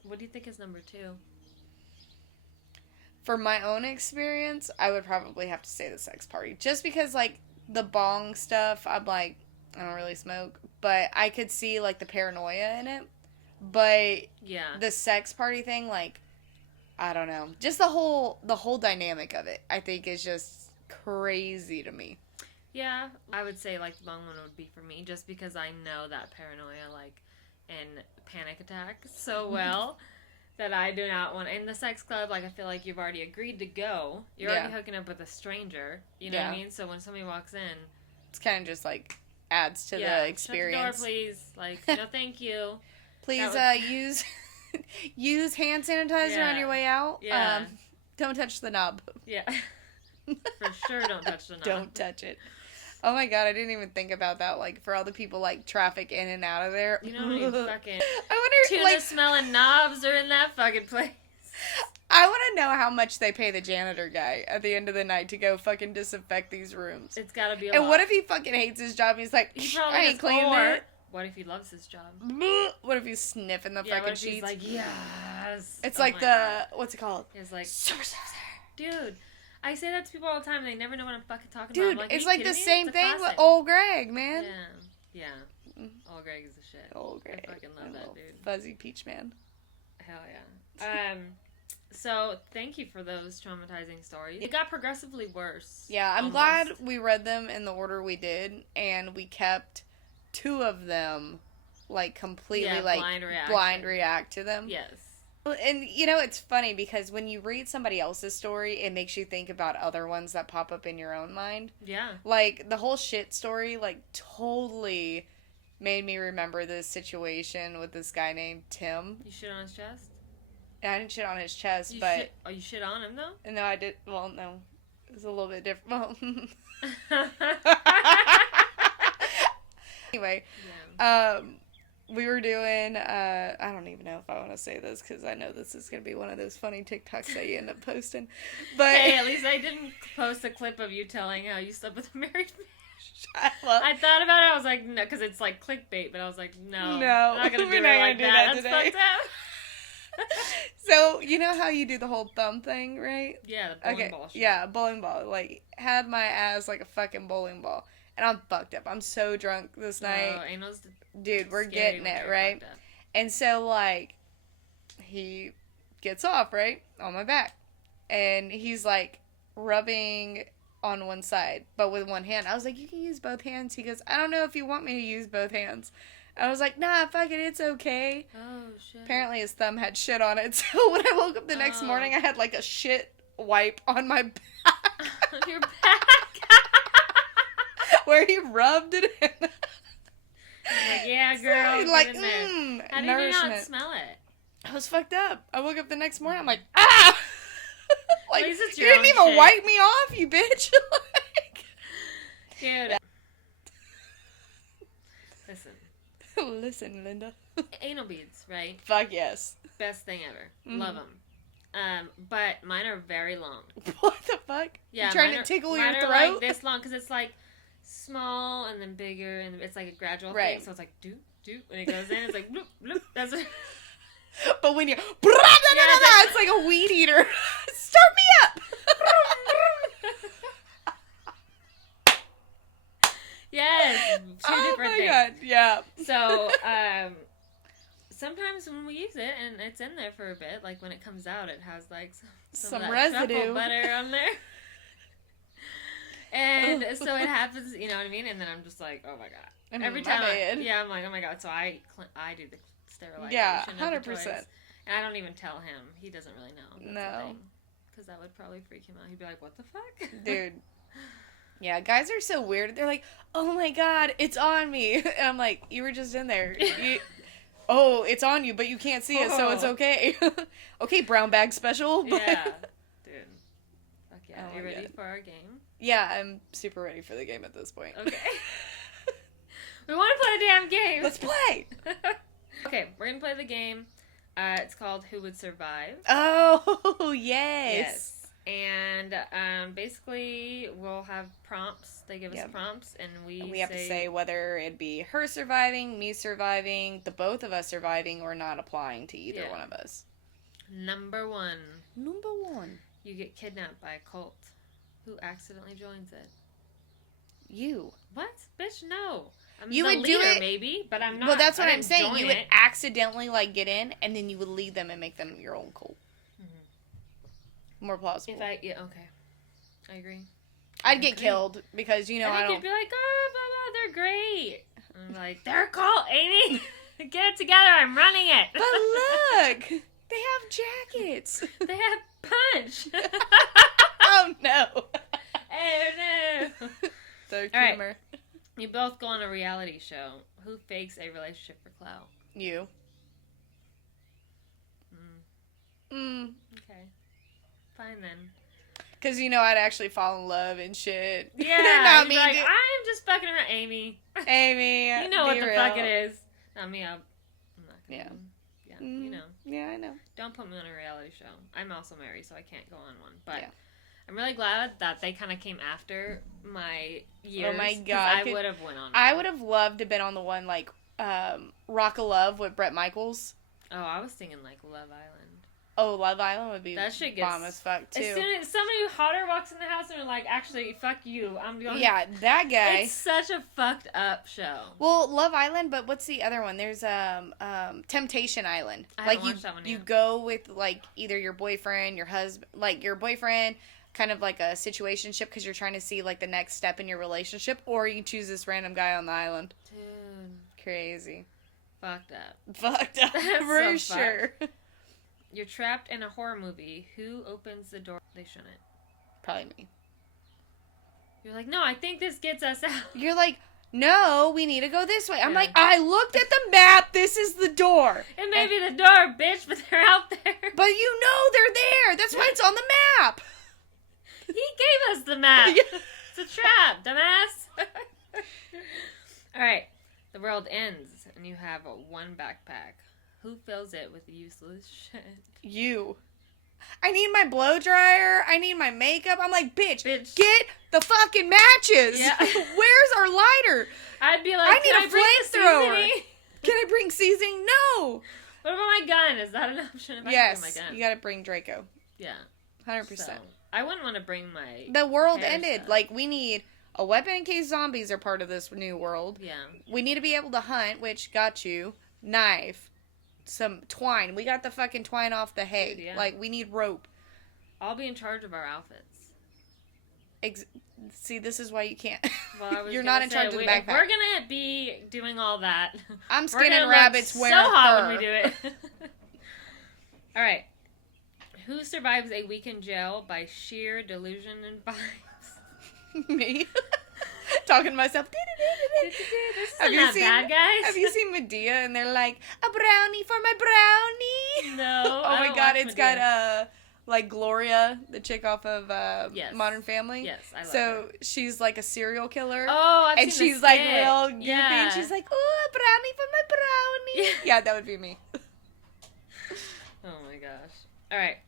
What do you think is number 2? For my own experience, I would probably have to say the sex party. Just because, like, the bong stuff, I'm like, I don't really smoke. But I could see, like, the paranoia in it. But yeah, the sex party thing, like, I don't know. Just the whole dynamic of it, I think, is just crazy to me. Yeah, I would say, like, the bong one would be for me. Just because I know that paranoia, like, and panic attack so well. That I do not want. In the sex club, like, I feel like you've already agreed to go. You're already hooking up with a stranger. You know what I mean? So when somebody walks in... It's kind of just, like, adds to the experience. Shut the door, please. Like, no thank you. Please use hand sanitizer on your way out. Yeah. Don't touch the knob. Yeah. For sure don't touch the knob. Don't touch it. Oh my god, I didn't even think about that. Like, for all the people, like, traffic in and out of there. You know how many fucking I wonder, tuna smelling knobs are in that fucking place. I want to know how much they pay the janitor guy at the end of the night to go fucking disinfect these rooms. It's gotta be a And lot. what if he fucking hates his job and he's like, I ain't cleaning it? What if he loves his job? What if he's sniffing the fucking what if sheets? He's like, yes. It's like the, what's it called? It's like, Source. dude, I say that to people all the time and they never know what I'm fucking talking Dude, about. Like, it's like the same thing with classic. old Greg, man. Yeah. Old Greg is the shit. Old Greg. I fucking love that dude. Fuzzy peach man. Hell yeah. So thank you for those traumatizing stories. It got progressively worse. Yeah, I'm glad we read them in the order we did, and we kept 2 of them, like, completely, like, blind react to them. Yes. And, you know, it's funny because when you read somebody else's story, it makes you think about other ones that pop up in your own mind. Yeah. Like, the whole shit story, like, totally made me remember this situation with this guy named Tim. You shit on his chest? I didn't shit on his chest, you but... you shit on him, though? No, I did... Well, no. It was a little bit different. Well... Anyway, Yeah. we were doing, I don't even know if I want to say this because I know this is going to be one of those funny TikToks that you end up posting. But Hey, at least I didn't post a clip of you telling how you slept with a married man. I thought about it. I was like, no, because it's like clickbait. But I was like, no, I'm not gonna do it like that. That's fucked up. So you know how you do the whole thumb thing, right? Yeah, the bowling ball. Shit. Yeah, bowling ball. Like had my ass like a fucking bowling ball, and I'm fucked up. I'm so drunk this night. Oh, anal's dude, we're getting it right. And so like, he gets off right on my back, and he's like rubbing on one side, but with one hand. I was like, you can use both hands. He goes, I don't know if you want me to use both hands. I was like, nah, fuck it, it's okay. Oh, shit. Apparently his thumb had shit on it, so when I woke up the next morning, I had like a shit wipe on my back. On your back? Where he rubbed it in. Like, yeah, girl. So, like, how did nourishment. you not smell it? I was fucked up. I woke up the next morning, I'm like, ah! Like, At least it's you your didn't own even shit. wipe me off, you bitch. Like, Dude. listen, Linda. Anal beads, right? Fuck yes. Best thing ever. Love them. But mine are very long. What the fuck? Yeah, you trying to tickle your throat? Like this long because it's like small and then bigger and it's like a gradual thing. So it's like doop doop when it goes in. It's like bloop bloop. That's what... But when you it's like a weed eater. Start me up. Yes, two different things. God, yeah. So, sometimes when we use it and it's in there for a bit, like when it comes out, it has like some of that residue, truffle butter on there. And so it happens, you know what I mean? And then I'm just like, oh my god. Every time, I'm like, oh my god. So I do the sterilization. Yeah, 100%. And I don't even tell him. He doesn't really know. No. Because that would probably freak him out. He'd be like, what the fuck? Dude. Yeah, guys are so weird. They're like, oh my god, it's on me. And I'm like, you were just in there. Oh, it's on you, but you can't see it, so it's okay. Okay, brown bag special. But... Yeah. Dude. Fuck yeah. Oh, you ready for our game? Yeah, I'm super ready for the game at this point. Okay. We want to play a damn game. Let's play. Okay, we're going to play the game. It's called Who Would Survive? Oh, yes. And basically, we'll have prompts. They give us prompts, and we have to say whether it'd be her surviving, me surviving, the both of us surviving, or not applying to either one of us. Number one. You get kidnapped by a cult. Who accidentally joins it? You. What? Bitch, no. I'm you the would leader, do it, maybe, but I'm not. Well, that's what I'm saying. You would it. accidentally like get in, and then you would lead them and make them your own cult. Mm-hmm. More plausible. Okay, I agree. I'd get killed because I don't. You'd be like, oh, blah, blah, they're great. I'm like, they're a cult, Amy. Get it together. I'm running it. But look, they have jackets. They have punch. Oh no. Oh no. Dark humor. Right. You both go on a reality show. Who fakes a relationship for clout? You. Okay. Fine then. Because I'd actually fall in love and shit. Yeah. Not me. Like, I'm just fucking around, Amy. Amy. You know what the fuck it is. Not me. I'm not gonna. Yeah. Yeah. You know. Yeah, I know. Don't put me on a reality show. I'm also married, so I can't go on one. But I'm really glad that they kind of came after my years. Oh my god. I would have went on. I would have loved to have been on the one like Rock of Love with Bret Michaels. Oh, I was thinking like Love Island. Oh, Love Island would be that shit gets, bomb as fuck too. As soon as somebody hotter walks in the house and they're like, actually, fuck you, I'm going. Yeah, that guy. It's such a fucked up show. Well, Love Island, but what's the other one? There's Temptation Island. I haven't watched that one yet. You go with like either your boyfriend, your husband, like your boyfriend, kind of like a situationship because you're trying to see like the next step in your relationship, or you choose this random guy on the island. Dude, crazy. Fucked up. Fucked up for so sure. Fucked. You're trapped in a horror movie. Who opens the door? They shouldn't. Probably me. You're like, no, I think this gets us out. You're like, no, we need to go this way. I'm like, I looked at the map. This is the door. It may be the door, bitch, but they're out there. But they're there. That's why it's on the map. He gave us the map. It's a trap, dumbass. All right. The world ends, and you have one backpack. Who fills it with useless shit? You. I need my blow dryer. I need my makeup. I'm like, bitch, get the fucking matches. Yeah. Where's our lighter? I'd be like, I need a flamethrower. Can I bring seasoning? No. What about my gun? Is that an option? If Yes. I bring my gun? You gotta bring Draco. Yeah. 100%. So, I wouldn't want to bring my... The world ended. Stuff. Like, we need a weapon in case zombies are part of this new world. Yeah. We need to be able to hunt, which got you. Knife. Some twine. We got the fucking twine off the hay. Dude, yeah. Like, we need rope. I'll be in charge of our outfits. See, this is why you can't. Well, You're not in charge of the backpack. If we're gonna be doing all that, I'm skinning rabbits wearing so hot fur. when we do it. All right. Who survives a week in jail by sheer delusion and vibes? Me. Talking to myself. This isn't that bad, guys. Have you seen Medea? And they're like, a brownie for my brownie. No. Oh my god, it's got like Gloria, the chick off of Yes. Modern Family. Yes, I love so her. she's like a serial killer. Oh, I've and seen she's the like skit. real goofy. Yeah. And she's like, ooh, a brownie for my brownie. Yeah, that would be me. Oh my gosh. All right.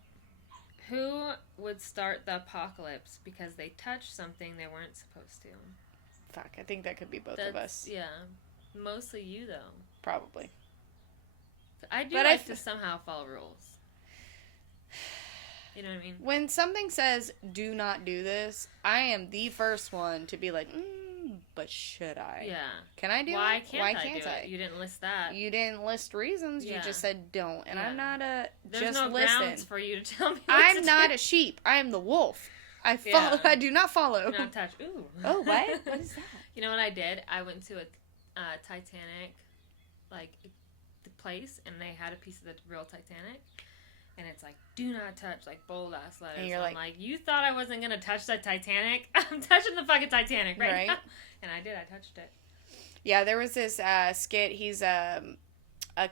Who would start the apocalypse because they touched something they weren't supposed to? Fuck, I think that could be both of us. Yeah. Mostly you, though. Probably. I do But like to somehow follow rules. You know what I mean? When something says, do not do this, I am the first one to be like, but should I? Yeah. Can I do Why it? can't I do it? You didn't list that. You didn't list reasons. Yeah. You just said don't. And I'm not There's just no listen. grounds for you to tell me what I'm to not do. a sheep. I am the wolf. I follow. Yeah. I do not follow. Not touch. Ooh. Oh, what? What is that? You know what I did? I went to a Titanic, like, the place, and they had a piece of the real Titanic. And it's like, do not touch, like, bold ass letters. And you're I'm like, you thought I wasn't gonna touch the Titanic? I'm touching the fucking Titanic right now. And I did. I touched it. Yeah, there was this skit. He's a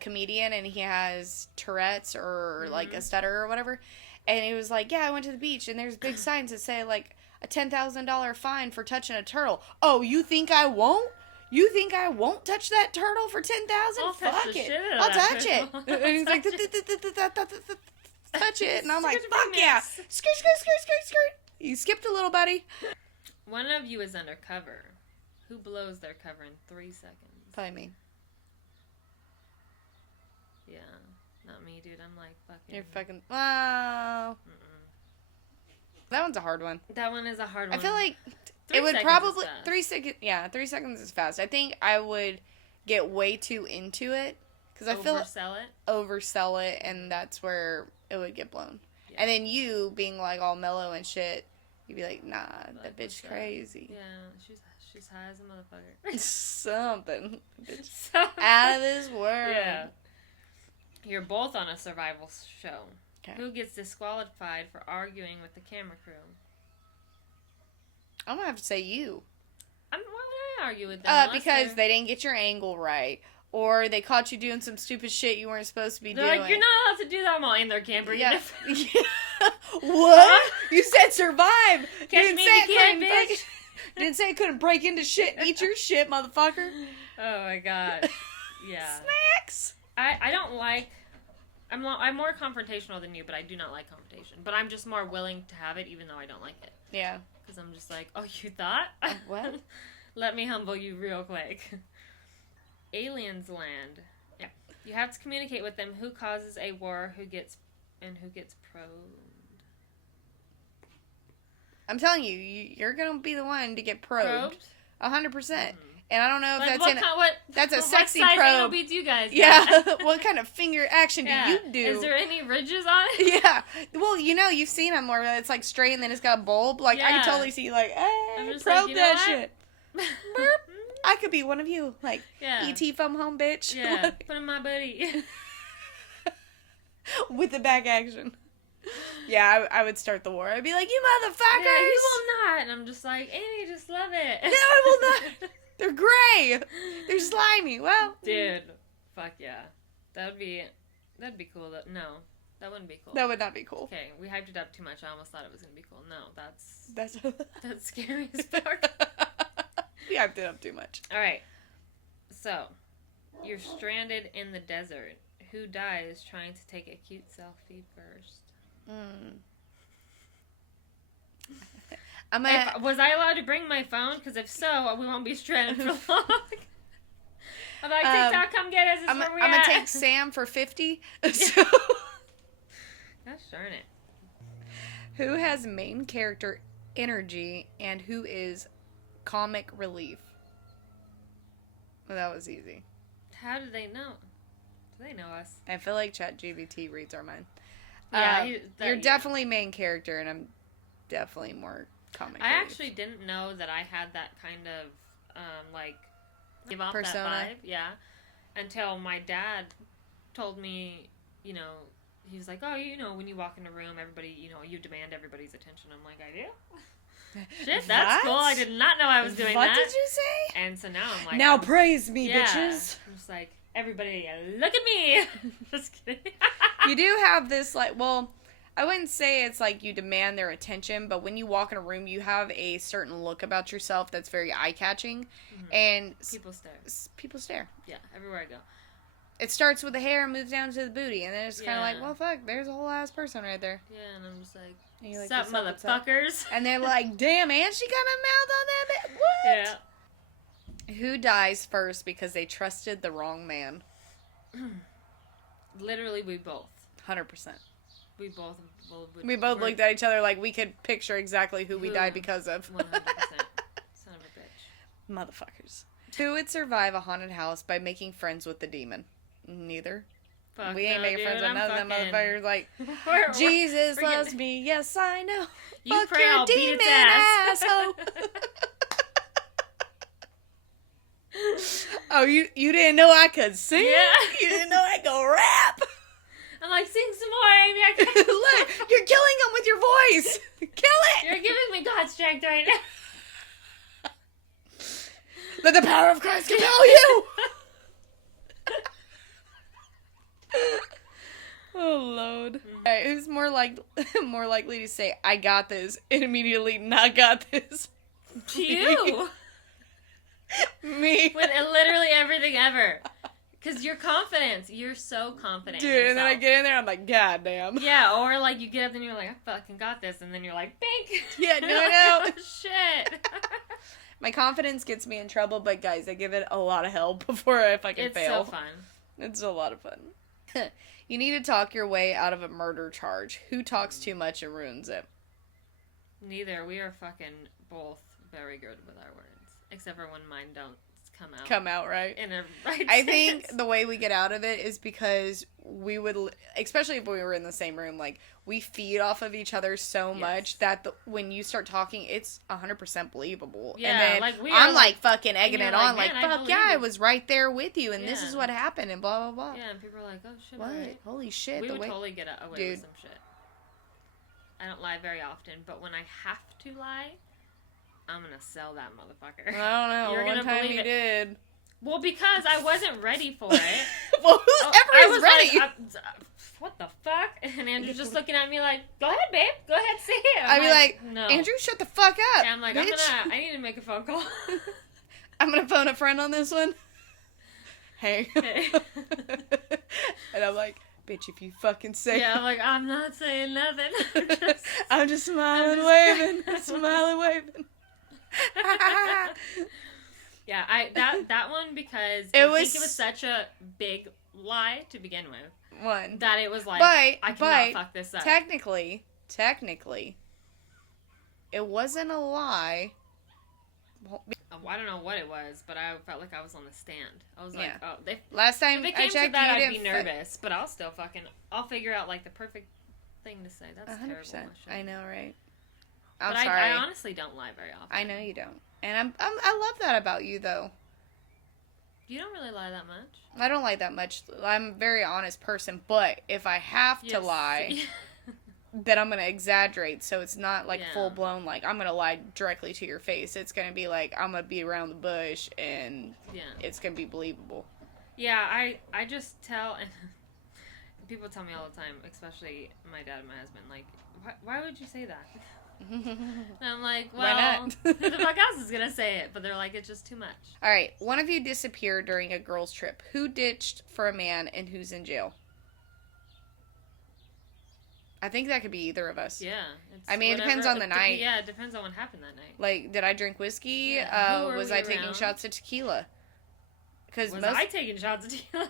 comedian, and he has Tourette's or like a stutter or whatever. And he was like, yeah, I went to the beach, and there's big signs that say like a $10,000 fine for touching a turtle. Oh, you think I won't? You think I won't touch that turtle for $10,000? Fuck it, I'll touch it. And he's like, touch it, and I'm like, fuck yeah, skirt, skirt, skirt, skirt, skirt. You skipped a little, buddy. One of you is undercover. Who blows their cover in 3 seconds? Probably me. Yeah, not me, dude. I'm like fucking. You're fucking. Wow. That one's a hard one. That one is a hard one. I feel like 3 it would seconds probably is fast. 3 seconds. Yeah, 3 seconds is fast. I think I would get way too into it because I feel oversell it, and that's where it would get blown. Yeah. And then you being like all mellow and shit, you'd be like, nah, that bitch crazy. Yeah, she's high as a motherfucker. Something. Bitch. Out of this world. Yeah. You're both on a survival show. Okay. Who gets disqualified for arguing with the camera crew? I'm gonna have to say you. Why would I argue with them? Because they didn't get your angle right. Or they caught you doing some stupid shit you weren't supposed to be doing. Like, you're not allowed to do that while in their camper. Yeah. What? You said survive. Catch me if you can, bitch. Didn't say I couldn't break into shit and eat your shit, motherfucker. Oh my god. Yeah. Snacks. I don't like... I'm more confrontational than you, but I do not like confrontation. But I'm just more willing to have it, even though I don't like it. Yeah. Because I'm just like, oh, you thought? What? Let me humble you real quick. Aliens land. Yeah. You have to communicate with them who causes a war, who gets probed. I'm telling you, you're gonna be the one to get probed. 100%. And I don't know if that's a sexy probe. What size anal beads you guys got? Yeah. What kind of finger action do you do? Is there any ridges on it? Yeah. Well, you've seen them where it's like straight and then it's got a bulb. Like, I can totally see, like, hey, probe that shit. Burp. I could be one of you. Like, E.T. from home, bitch. Yeah. Put in my buddy. With the back action. Yeah, I would start the war. I'd be like, you motherfuckers! Yeah, you will not. And I'm just like, Amy, just love it. No, I will not. They're gray. They're slimy. Well, dude, fuck yeah. That'd be cool. No, that wouldn't be cool. That would not be cool. Okay, we hyped it up too much. I almost thought it was gonna be cool. No, that's scary as fuck. We hyped it up too much. All right. So, you're stranded in the desert. Who dies trying to take a cute selfie first? Was I allowed to bring my phone? Because if so, we won't be stranded for long. I'm like, TikTok, come get us. I'm going to take Sam for 50. So. Gosh darn it. Who has main character energy and who is comic relief? Well, that was easy. How do they know? Do they know us? I feel like ChatGPT reads our mind. Yeah, you're definitely main character, and I'm definitely more comic relief. Actually didn't know that I had that kind of, give off persona. That vibe. Yeah. Until my dad told me, he was like, oh, when you walk in a room, everybody, you demand everybody's attention. I'm like, I do? Shit, that's cool. I did not know I was doing that. What did you say? And so now I'm like... Now praise me, bitches. I'm just like, everybody, look at me. Just kidding. You do have this, I wouldn't say it's like you demand their attention, but when you walk in a room, you have a certain look about yourself that's very eye-catching. Mm-hmm. And... People stare. Yeah, everywhere I go. It starts with the hair and moves down to the booty, and then it's kind of like, well, fuck, there's a whole ass person right there. Yeah, and I'm just like, what's up, motherfuckers? And they're like, damn, and she got a mouth on that bit. What? Yeah. Who dies first because they trusted the wrong man? Literally, we both. 100%. We both looked at each other like we could picture exactly who we died because of. 100%. Son of a bitch. Motherfuckers. Who would survive a haunted house by making friends with the demon? Neither. Fuck we ain't making friends with none of them motherfuckers. Like, Jesus loves me. Yes, I know. You fuck pray your I'll demon beat its ass. asshole. Oh, you didn't know I could sing? Yeah. You didn't know I could rap? I'm like, sing some more, Amy. I can't. Look, you're killing them with your voice. Kill it. You're giving me God's strength right now. Let the power of Christ compel you. Oh, Lord. Mm-hmm. All right, who's more likely to say, I got this, and immediately not got this? You. Me. With literally everything ever. Because you're confident. You're so confident. Dude, and then I get in there, I'm like, God damn. Yeah, or like you get up and you're like, I fucking got this. And then you're like, bink. Yeah, no. Oh, shit. My confidence gets me in trouble, but guys, I give it a lot of help before I fucking fail. It's so fun. It's a lot of fun. You need to talk your way out of a murder charge. Who talks too much and ruins it? Neither. We are fucking both very good with our words. Except for when mine don't come out right. In a right I think the way we get out of it is because we would, especially if we were in the same room, like, we feed off of each other so much that when you start talking, it's 100% believable. Yeah, and then like I'm like fucking egging it on, like, fuck yeah, I was right there with you, and this is what happened, and blah, blah, blah. Yeah, and people are like, oh shit, what? Right. Holy shit. We would totally get away with some shit. I don't lie very often, but when I have to lie, I'm gonna sell that motherfucker. I don't know. You're One gonna time believe you it. did. Well, because I wasn't ready for it. Well, whoever is ready. Like, what the fuck? And Andrew's just looking at me like, go ahead, babe. Go ahead, say it. I'd be like, no. Andrew, shut the fuck up. Yeah, I'm like, bitch. I need to make a phone call. I'm gonna phone a friend on this one. Hey. And I'm like, bitch, if you fucking say I'm like, I'm not saying nothing. I'm just smiling, waving. Smiling, waving. Yeah, that one because I think it was such a big lie to begin with. One. That it was like, I cannot fuck this up. Technically, it wasn't a lie. I don't know what it was, but I felt like I was on the stand. I was like, last time if it I came checked, to that, you I'd be didn't nervous, but I'll still I'll figure out like the perfect thing to say. That's 100%. terrible. I know, right? I'm sorry. I honestly don't lie very often. I know you don't, and I love that about you, though. You don't really lie that much. I don't lie that much. I'm a very honest person, but if I have to lie, then I'm going to exaggerate, so it's not like full-blown, like, I'm going to lie directly to your face. It's going to be like, I'm going to be around the bush, and it's going to be believable. Yeah, I just tell, and people tell me all the time, especially my dad and my husband, like, why would you say that? And I'm like, Why well, not? who the fuck else is gonna say it? But they're like, it's just too much. All right, one of you disappeared during a girls' trip. Who ditched for a man and who's in jail? I think that could be either of us. Yeah. I mean, it depends on the night. Yeah, it depends on what happened that night. Like, did I drink whiskey? Yeah. Was I taking shots of tequila? Was I taking shots of tequila?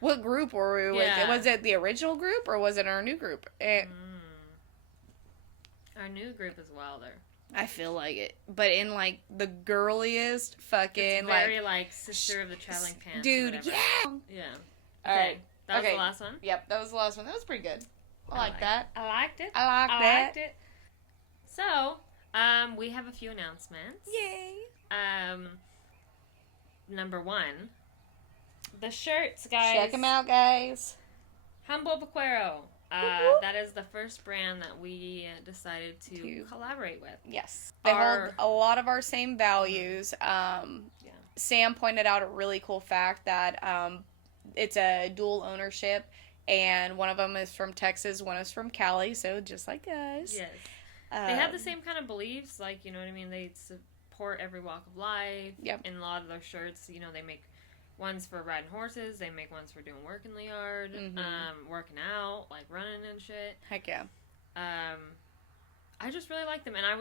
What group were we with? Yeah. Was it the original group or was it our new group? Our new group is wilder. I feel like it. But in, like, the girliest fucking, it's very, like, sister of the traveling pants. Dude, yeah! Yeah. All right. That was the last one? Yep, that was the last one. That was pretty good. I like that. I liked it. I liked it. So, we have a few announcements. Yay! Number one, the shirts, guys. Check them out, guys. Humble Vaquero. Woo-hoo. That is the first brand that we decided to collaborate with. Yes. They hold a lot of our same values. Sam pointed out a really cool fact that it's a dual ownership, and one of them is from Texas, one is from Cali, so just like us. Yes. They have the same kind of beliefs, like, you know what I mean? They support every walk of life. Yep. In a lot of their shirts, you know, they make ones for riding horses, they make ones for doing work in the yard, working out, like running and shit. Heck yeah. I just really like them, and I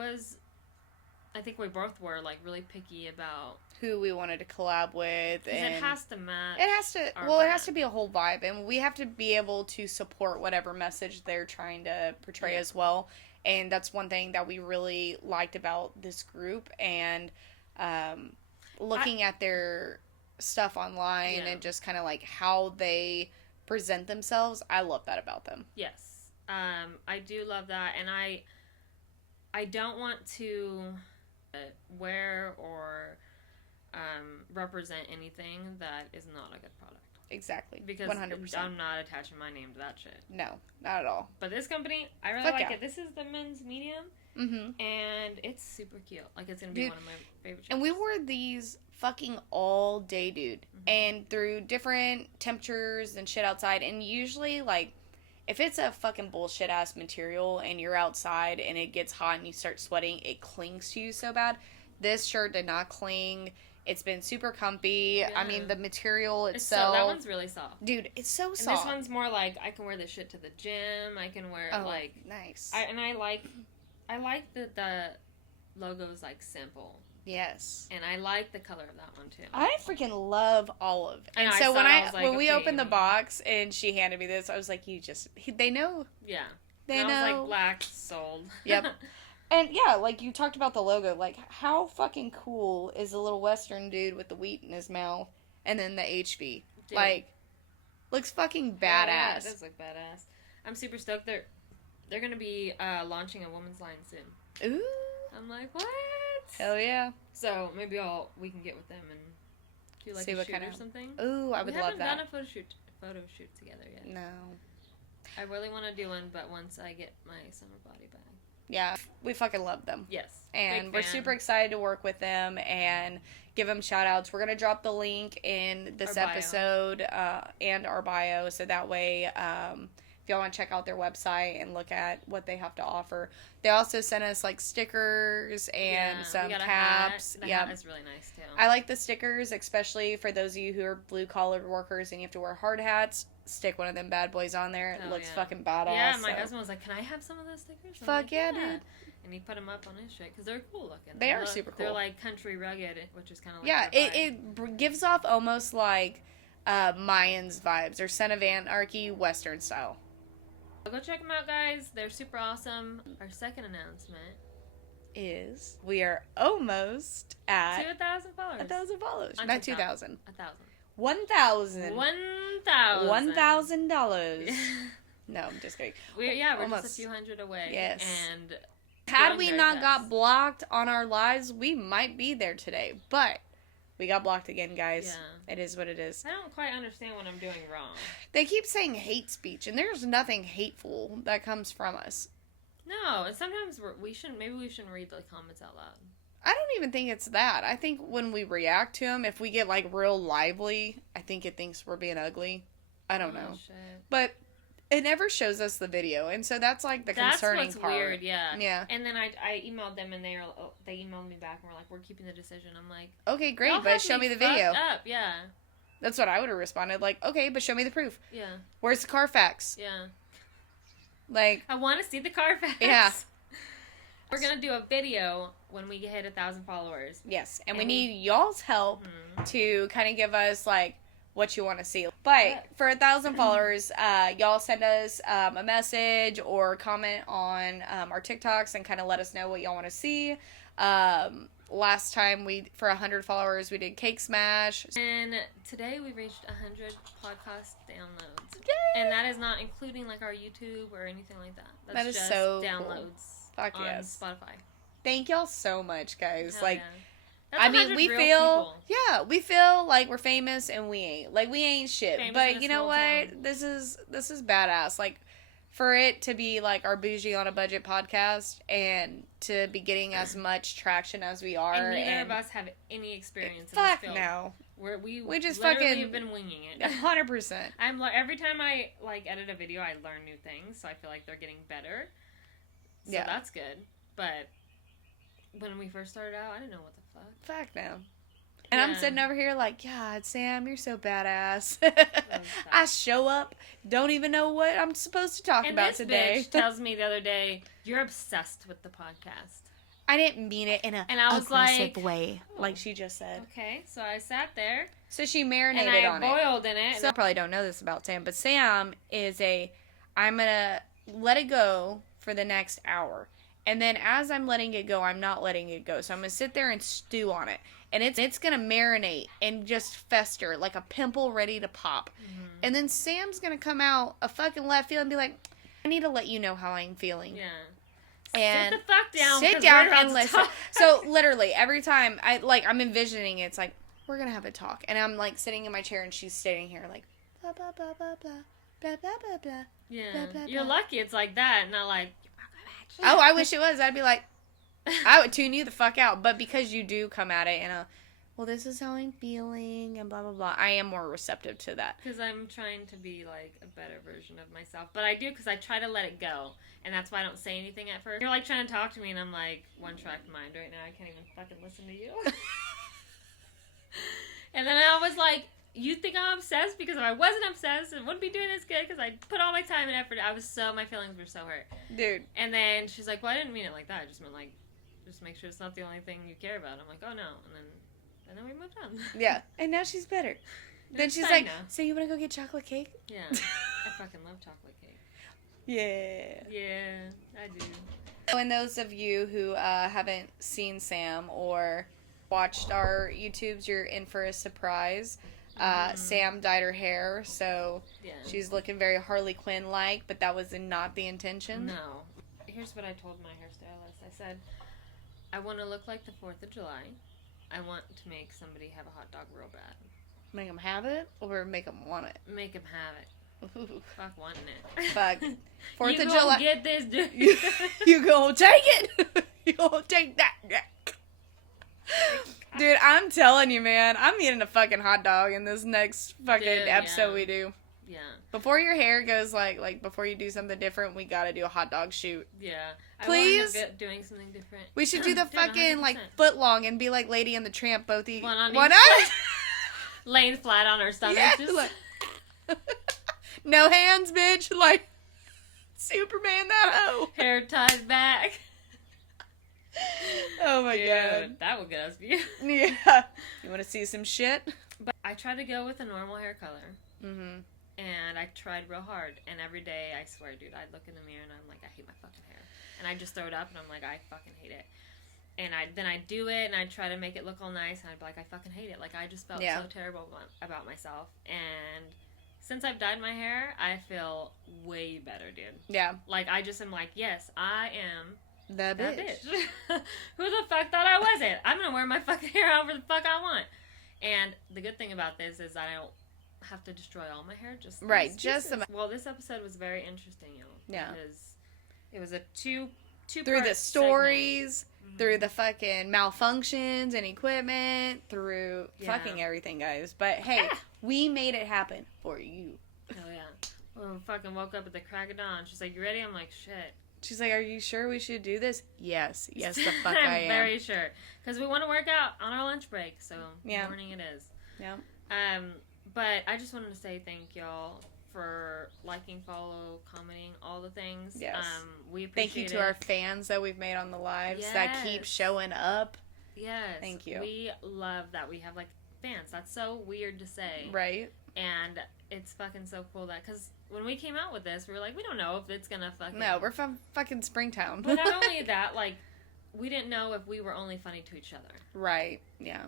think we both were, like, really picky about who we wanted to collab with. Because it has to match. It has to, it has to be a whole vibe, and we have to be able to support whatever message they're trying to portray as well. And that's one thing that we really liked about this group, and looking at their stuff online and just kind of like how they present themselves. I love that about them. Yes. I do love that, and I don't want to wear or represent anything that is not a good product. Exactly. Because 100%. I'm not attaching my name to that shit. No, not at all. But this company, I really like it. This is the men's medium, and it's super cute. Like, it's going to be one of my favorite shirts. And we wore these fucking all day, dude. And through different temperatures and shit outside, and usually, like, if it's a fucking bullshit ass material and you're outside and it gets hot and you start sweating, it clings to you so bad. This shirt did not cling. It's been super comfy. Yeah. I mean, the material itself. That one's really soft. Dude, it's so soft. And this one's more like, I can wear this shit to the gym. I can wear it like... nice. I like that the logo is, like, simple. Yes. And I like the color of that one, too. I freaking love olive. And so when we opened the box and she handed me this, I was like, they know. Yeah. They know. I was like, black, sold. Yep. And yeah, like you talked about the logo, like how fucking cool is the little Western dude with the wheat in his mouth and then the HV? Dude. Like, looks fucking badass. Yeah, it does look badass. I'm super stoked. They're gonna be launching a woman's line soon. Ooh. I'm like, what? Hell yeah. So maybe we can get with them and do like a shoot or something. Ooh, I would love that. We haven't done a photo shoot together yet. No. I really want to do one, but once I get my summer body back. Yeah, we fucking love them. Yes. And we're super excited to work with them and give them shout outs. We're going to drop the link in this episode and our bio, so that way if y'all want to check out their website and look at what they have to offer. They also sent us like stickers and some caps. The hat is really nice too. I like the stickers, especially for those of you who are blue collar workers and you have to wear hard hats. Stick one of them bad boys on there. It looks fucking badass. Yeah, my husband was like, "Can I have some of those stickers?" Fuck yeah, dude. And he put them up on his shit because they're cool looking. They are super cool. They're like country rugged, which is kind of like it gives off almost like Mayans vibes or Son of Anarchy Western style. Go check them out, guys. They're super awesome. Our second announcement is we are almost at 2,000 followers. 1,000 followers. Not 2,000. 1,000. $1,000. No, I'm just kidding. We're almost just a few hundred away. Yes. And had we not got blocked on our lives, we might be there today. But we got blocked again, guys. Yeah. It is what it is. I don't quite understand what I'm doing wrong. They keep saying hate speech, and there's nothing hateful that comes from us. No, and sometimes we shouldn't read the comments out loud. I don't even think it's that. I think when we react to them, if we get, like, real lively, I think it thinks we're being ugly. I don't know. Shit. But it never shows us the video, and so that's like the concerning part. That's what's weird, yeah. Yeah. And then I emailed them, and they emailed me back, and were like, "We're keeping the decision." I'm like, "Okay, great, but show me the video." Up, yeah. That's what I would have responded, like, "Okay, but show me the proof." Yeah. Where's the Carfax? Yeah. Like, I want to see the Carfax. Yeah. We're gonna do a video when we hit 1,000 followers. Yes, and we need y'all's help to kind of give us like what you want to see. But for 1,000 followers, y'all send us a message or comment on our TikToks and kind of let us know what y'all want to see. Last time for 100 followers, we did Cake Smash. And today we reached 100 podcast downloads. Yay! And that is not including like our YouTube or anything like that. That's that is just so downloads cool. Fuck on yes. Spotify. Thank y'all so much, guys. Hell like, yeah. I mean, we feel, we feel like we're famous and we ain't. Like, we ain't shit. Famous but you know what? Town. This is badass. Like, for it to be like our Bougie on a Budget podcast and to be getting as much traction as we are. And neither of us have any experience in fuck this field. no. We just literally fucking have been winging it. 100%. I'm like, every time I like edit a video, I learn new things, so I feel like they're getting better. So yeah, that's good. But when we first started out, I didn't know what the fuck. Fuck no. And I'm sitting over here like, God, Sam, you're so badass. I show up, don't even know what I'm supposed to talk about today. And this bitch tells me the other day, you're obsessed with the podcast. I didn't mean it in a aggressive way, like she just said. Okay, so I sat there. So she marinated on it. And I boiled in it. So I probably don't know this about Sam, but Sam is I'm going to let it go for the next hour. And then as I'm letting it go, I'm not letting it go. So I'm going to sit there and stew on it. And it's going to marinate and just fester like a pimple ready to pop. Mm-hmm. And then Sam's going to come out a fucking left field and be like, I need to let you know how I'm feeling. Yeah. And sit the fuck down. Sit down and listen. So literally every time I'm envisioning it's like, we're going to have a talk. And I'm like sitting in my chair and she's sitting here like, blah, blah, blah, blah, blah, blah, blah, blah, blah. Yeah. Blah, blah, You're blah. lucky it's like that, not like, oh, I wish it was. I'd be like, I would tune you the fuck out. But because you do come at it in a, well, this is how I'm feeling and blah, blah, blah, I am more receptive to that. Because I'm trying to be, like, a better version of myself. But I do because I try to let it go. And that's why I don't say anything at first. You're, like, trying to talk to me, and I'm, like, one-track mind right now. I can't even fucking listen to you. And then I was like, you think I'm obsessed? Because if I wasn't obsessed, I wouldn't be doing this good because I put all my time and effort. My feelings were so hurt. Dude. And then she's like, well, I didn't mean it like that. I just meant, like, just make sure it's not the only thing you care about. I'm like, oh, no. And then we moved on. Yeah. And now she's better. Then she's like, so you want to go get chocolate cake? Yeah. I fucking love chocolate cake. Yeah. Yeah, I do. So, and those of you who haven't seen Sam or watched our YouTubes, you're in for a surprise. Sam dyed her hair, so she's looking very Harley Quinn-like, but that was not the intention. No. Here's what I told my hairstylist. I said, I want to look like the 4th of July. I want to make somebody have a hot dog real bad. Make them have it, or make them want it? Make them have it. Ooh. Fuck wanting it. Fuck. 4th of July. July. Get this, dude. You gonna take it? You gonna take that? Dude, I'm telling you, man. I'm eating a fucking hot dog in this next fucking episode we do. Yeah. Before your hair goes like before you do something different, we gotta do a hot dog shoot. Yeah. Please? I want to doing something different. We should do the fucking 100%. Foot long and be like Lady and the Tramp, both eat one on each. Laying flat on our stomachs. Yeah, just... like, no hands, bitch. Like Superman, that hoe. Hair tied back. Oh my god. That would get us views. Yeah. You want to see some shit? But I tried to go with a normal hair color. Mm-hmm. And I tried real hard. And every day, I swear, dude, I'd look in the mirror and I'm like, I hate my fucking hair. And I just throw it up and I'm like, I fucking hate it. And then I'd do it and I'd try to make it look all nice and I'd be like, I fucking hate it. Like, I just felt so terrible about myself. And since I've dyed my hair, I feel way better, dude. Yeah. Like, I just am like, yes, I am that bitch. Who the fuck thought I wasn't? I'm gonna wear my fucking hair however the fuck I want. And the good thing about this is I don't have to destroy all my hair. Just right. Just well, this episode was very interesting, Yeah. Because it was a two through the stories, through the fucking malfunctions and equipment, through fucking everything, guys. But hey, we made it happen for you. Oh yeah. fucking woke up at the crack of dawn. She's like, you ready? I'm like, shit. She's like, are you sure we should do this? Yes. Yes, the fuck I am. I'm very sure. Because we want to work out on our lunch break. So, morning it is. Yeah. But I just wanted to say thank y'all for liking, follow, commenting, all the things. Yes. We appreciate it. Thank you to our fans that we've made on the lives that keep showing up. Yes. Thank you. We love that we have, like, fans. That's so weird to say. Right. And it's fucking so cool that, because when we came out with this, we were like, we don't know if it's gonna fucking... No, we're from fucking Springtown. But not only that, like, we didn't know if we were only funny to each other. Right, yeah.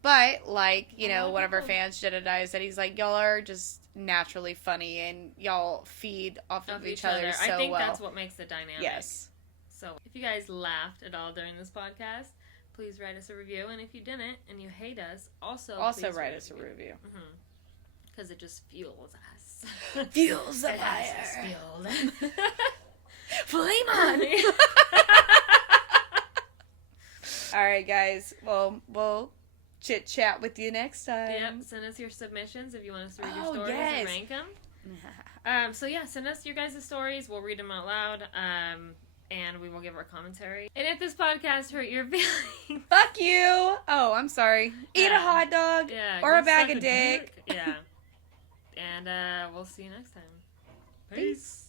But, like, you know, one of our fans, Jedediah, said he's like, y'all are just naturally funny and y'all feed off of each other so well. I think that's what makes the dynamic. Yes. So, if you guys laughed at all during this podcast, please write us a review. And if you didn't and you hate us, also write us a review. Because it just fuels us. Fuels the fire. Flame on. All right, guys. Well, we'll chit chat with you next time. Yep. Send us your submissions if you want us to read your stories and rank them. So yeah, send us your guys' stories. We'll read them out loud. And we will give our commentary. And if this podcast hurt your feelings, fuck you. Oh, I'm sorry. Eat a hot dog or a bag of dick. Yeah. And we'll see you next time. Peace.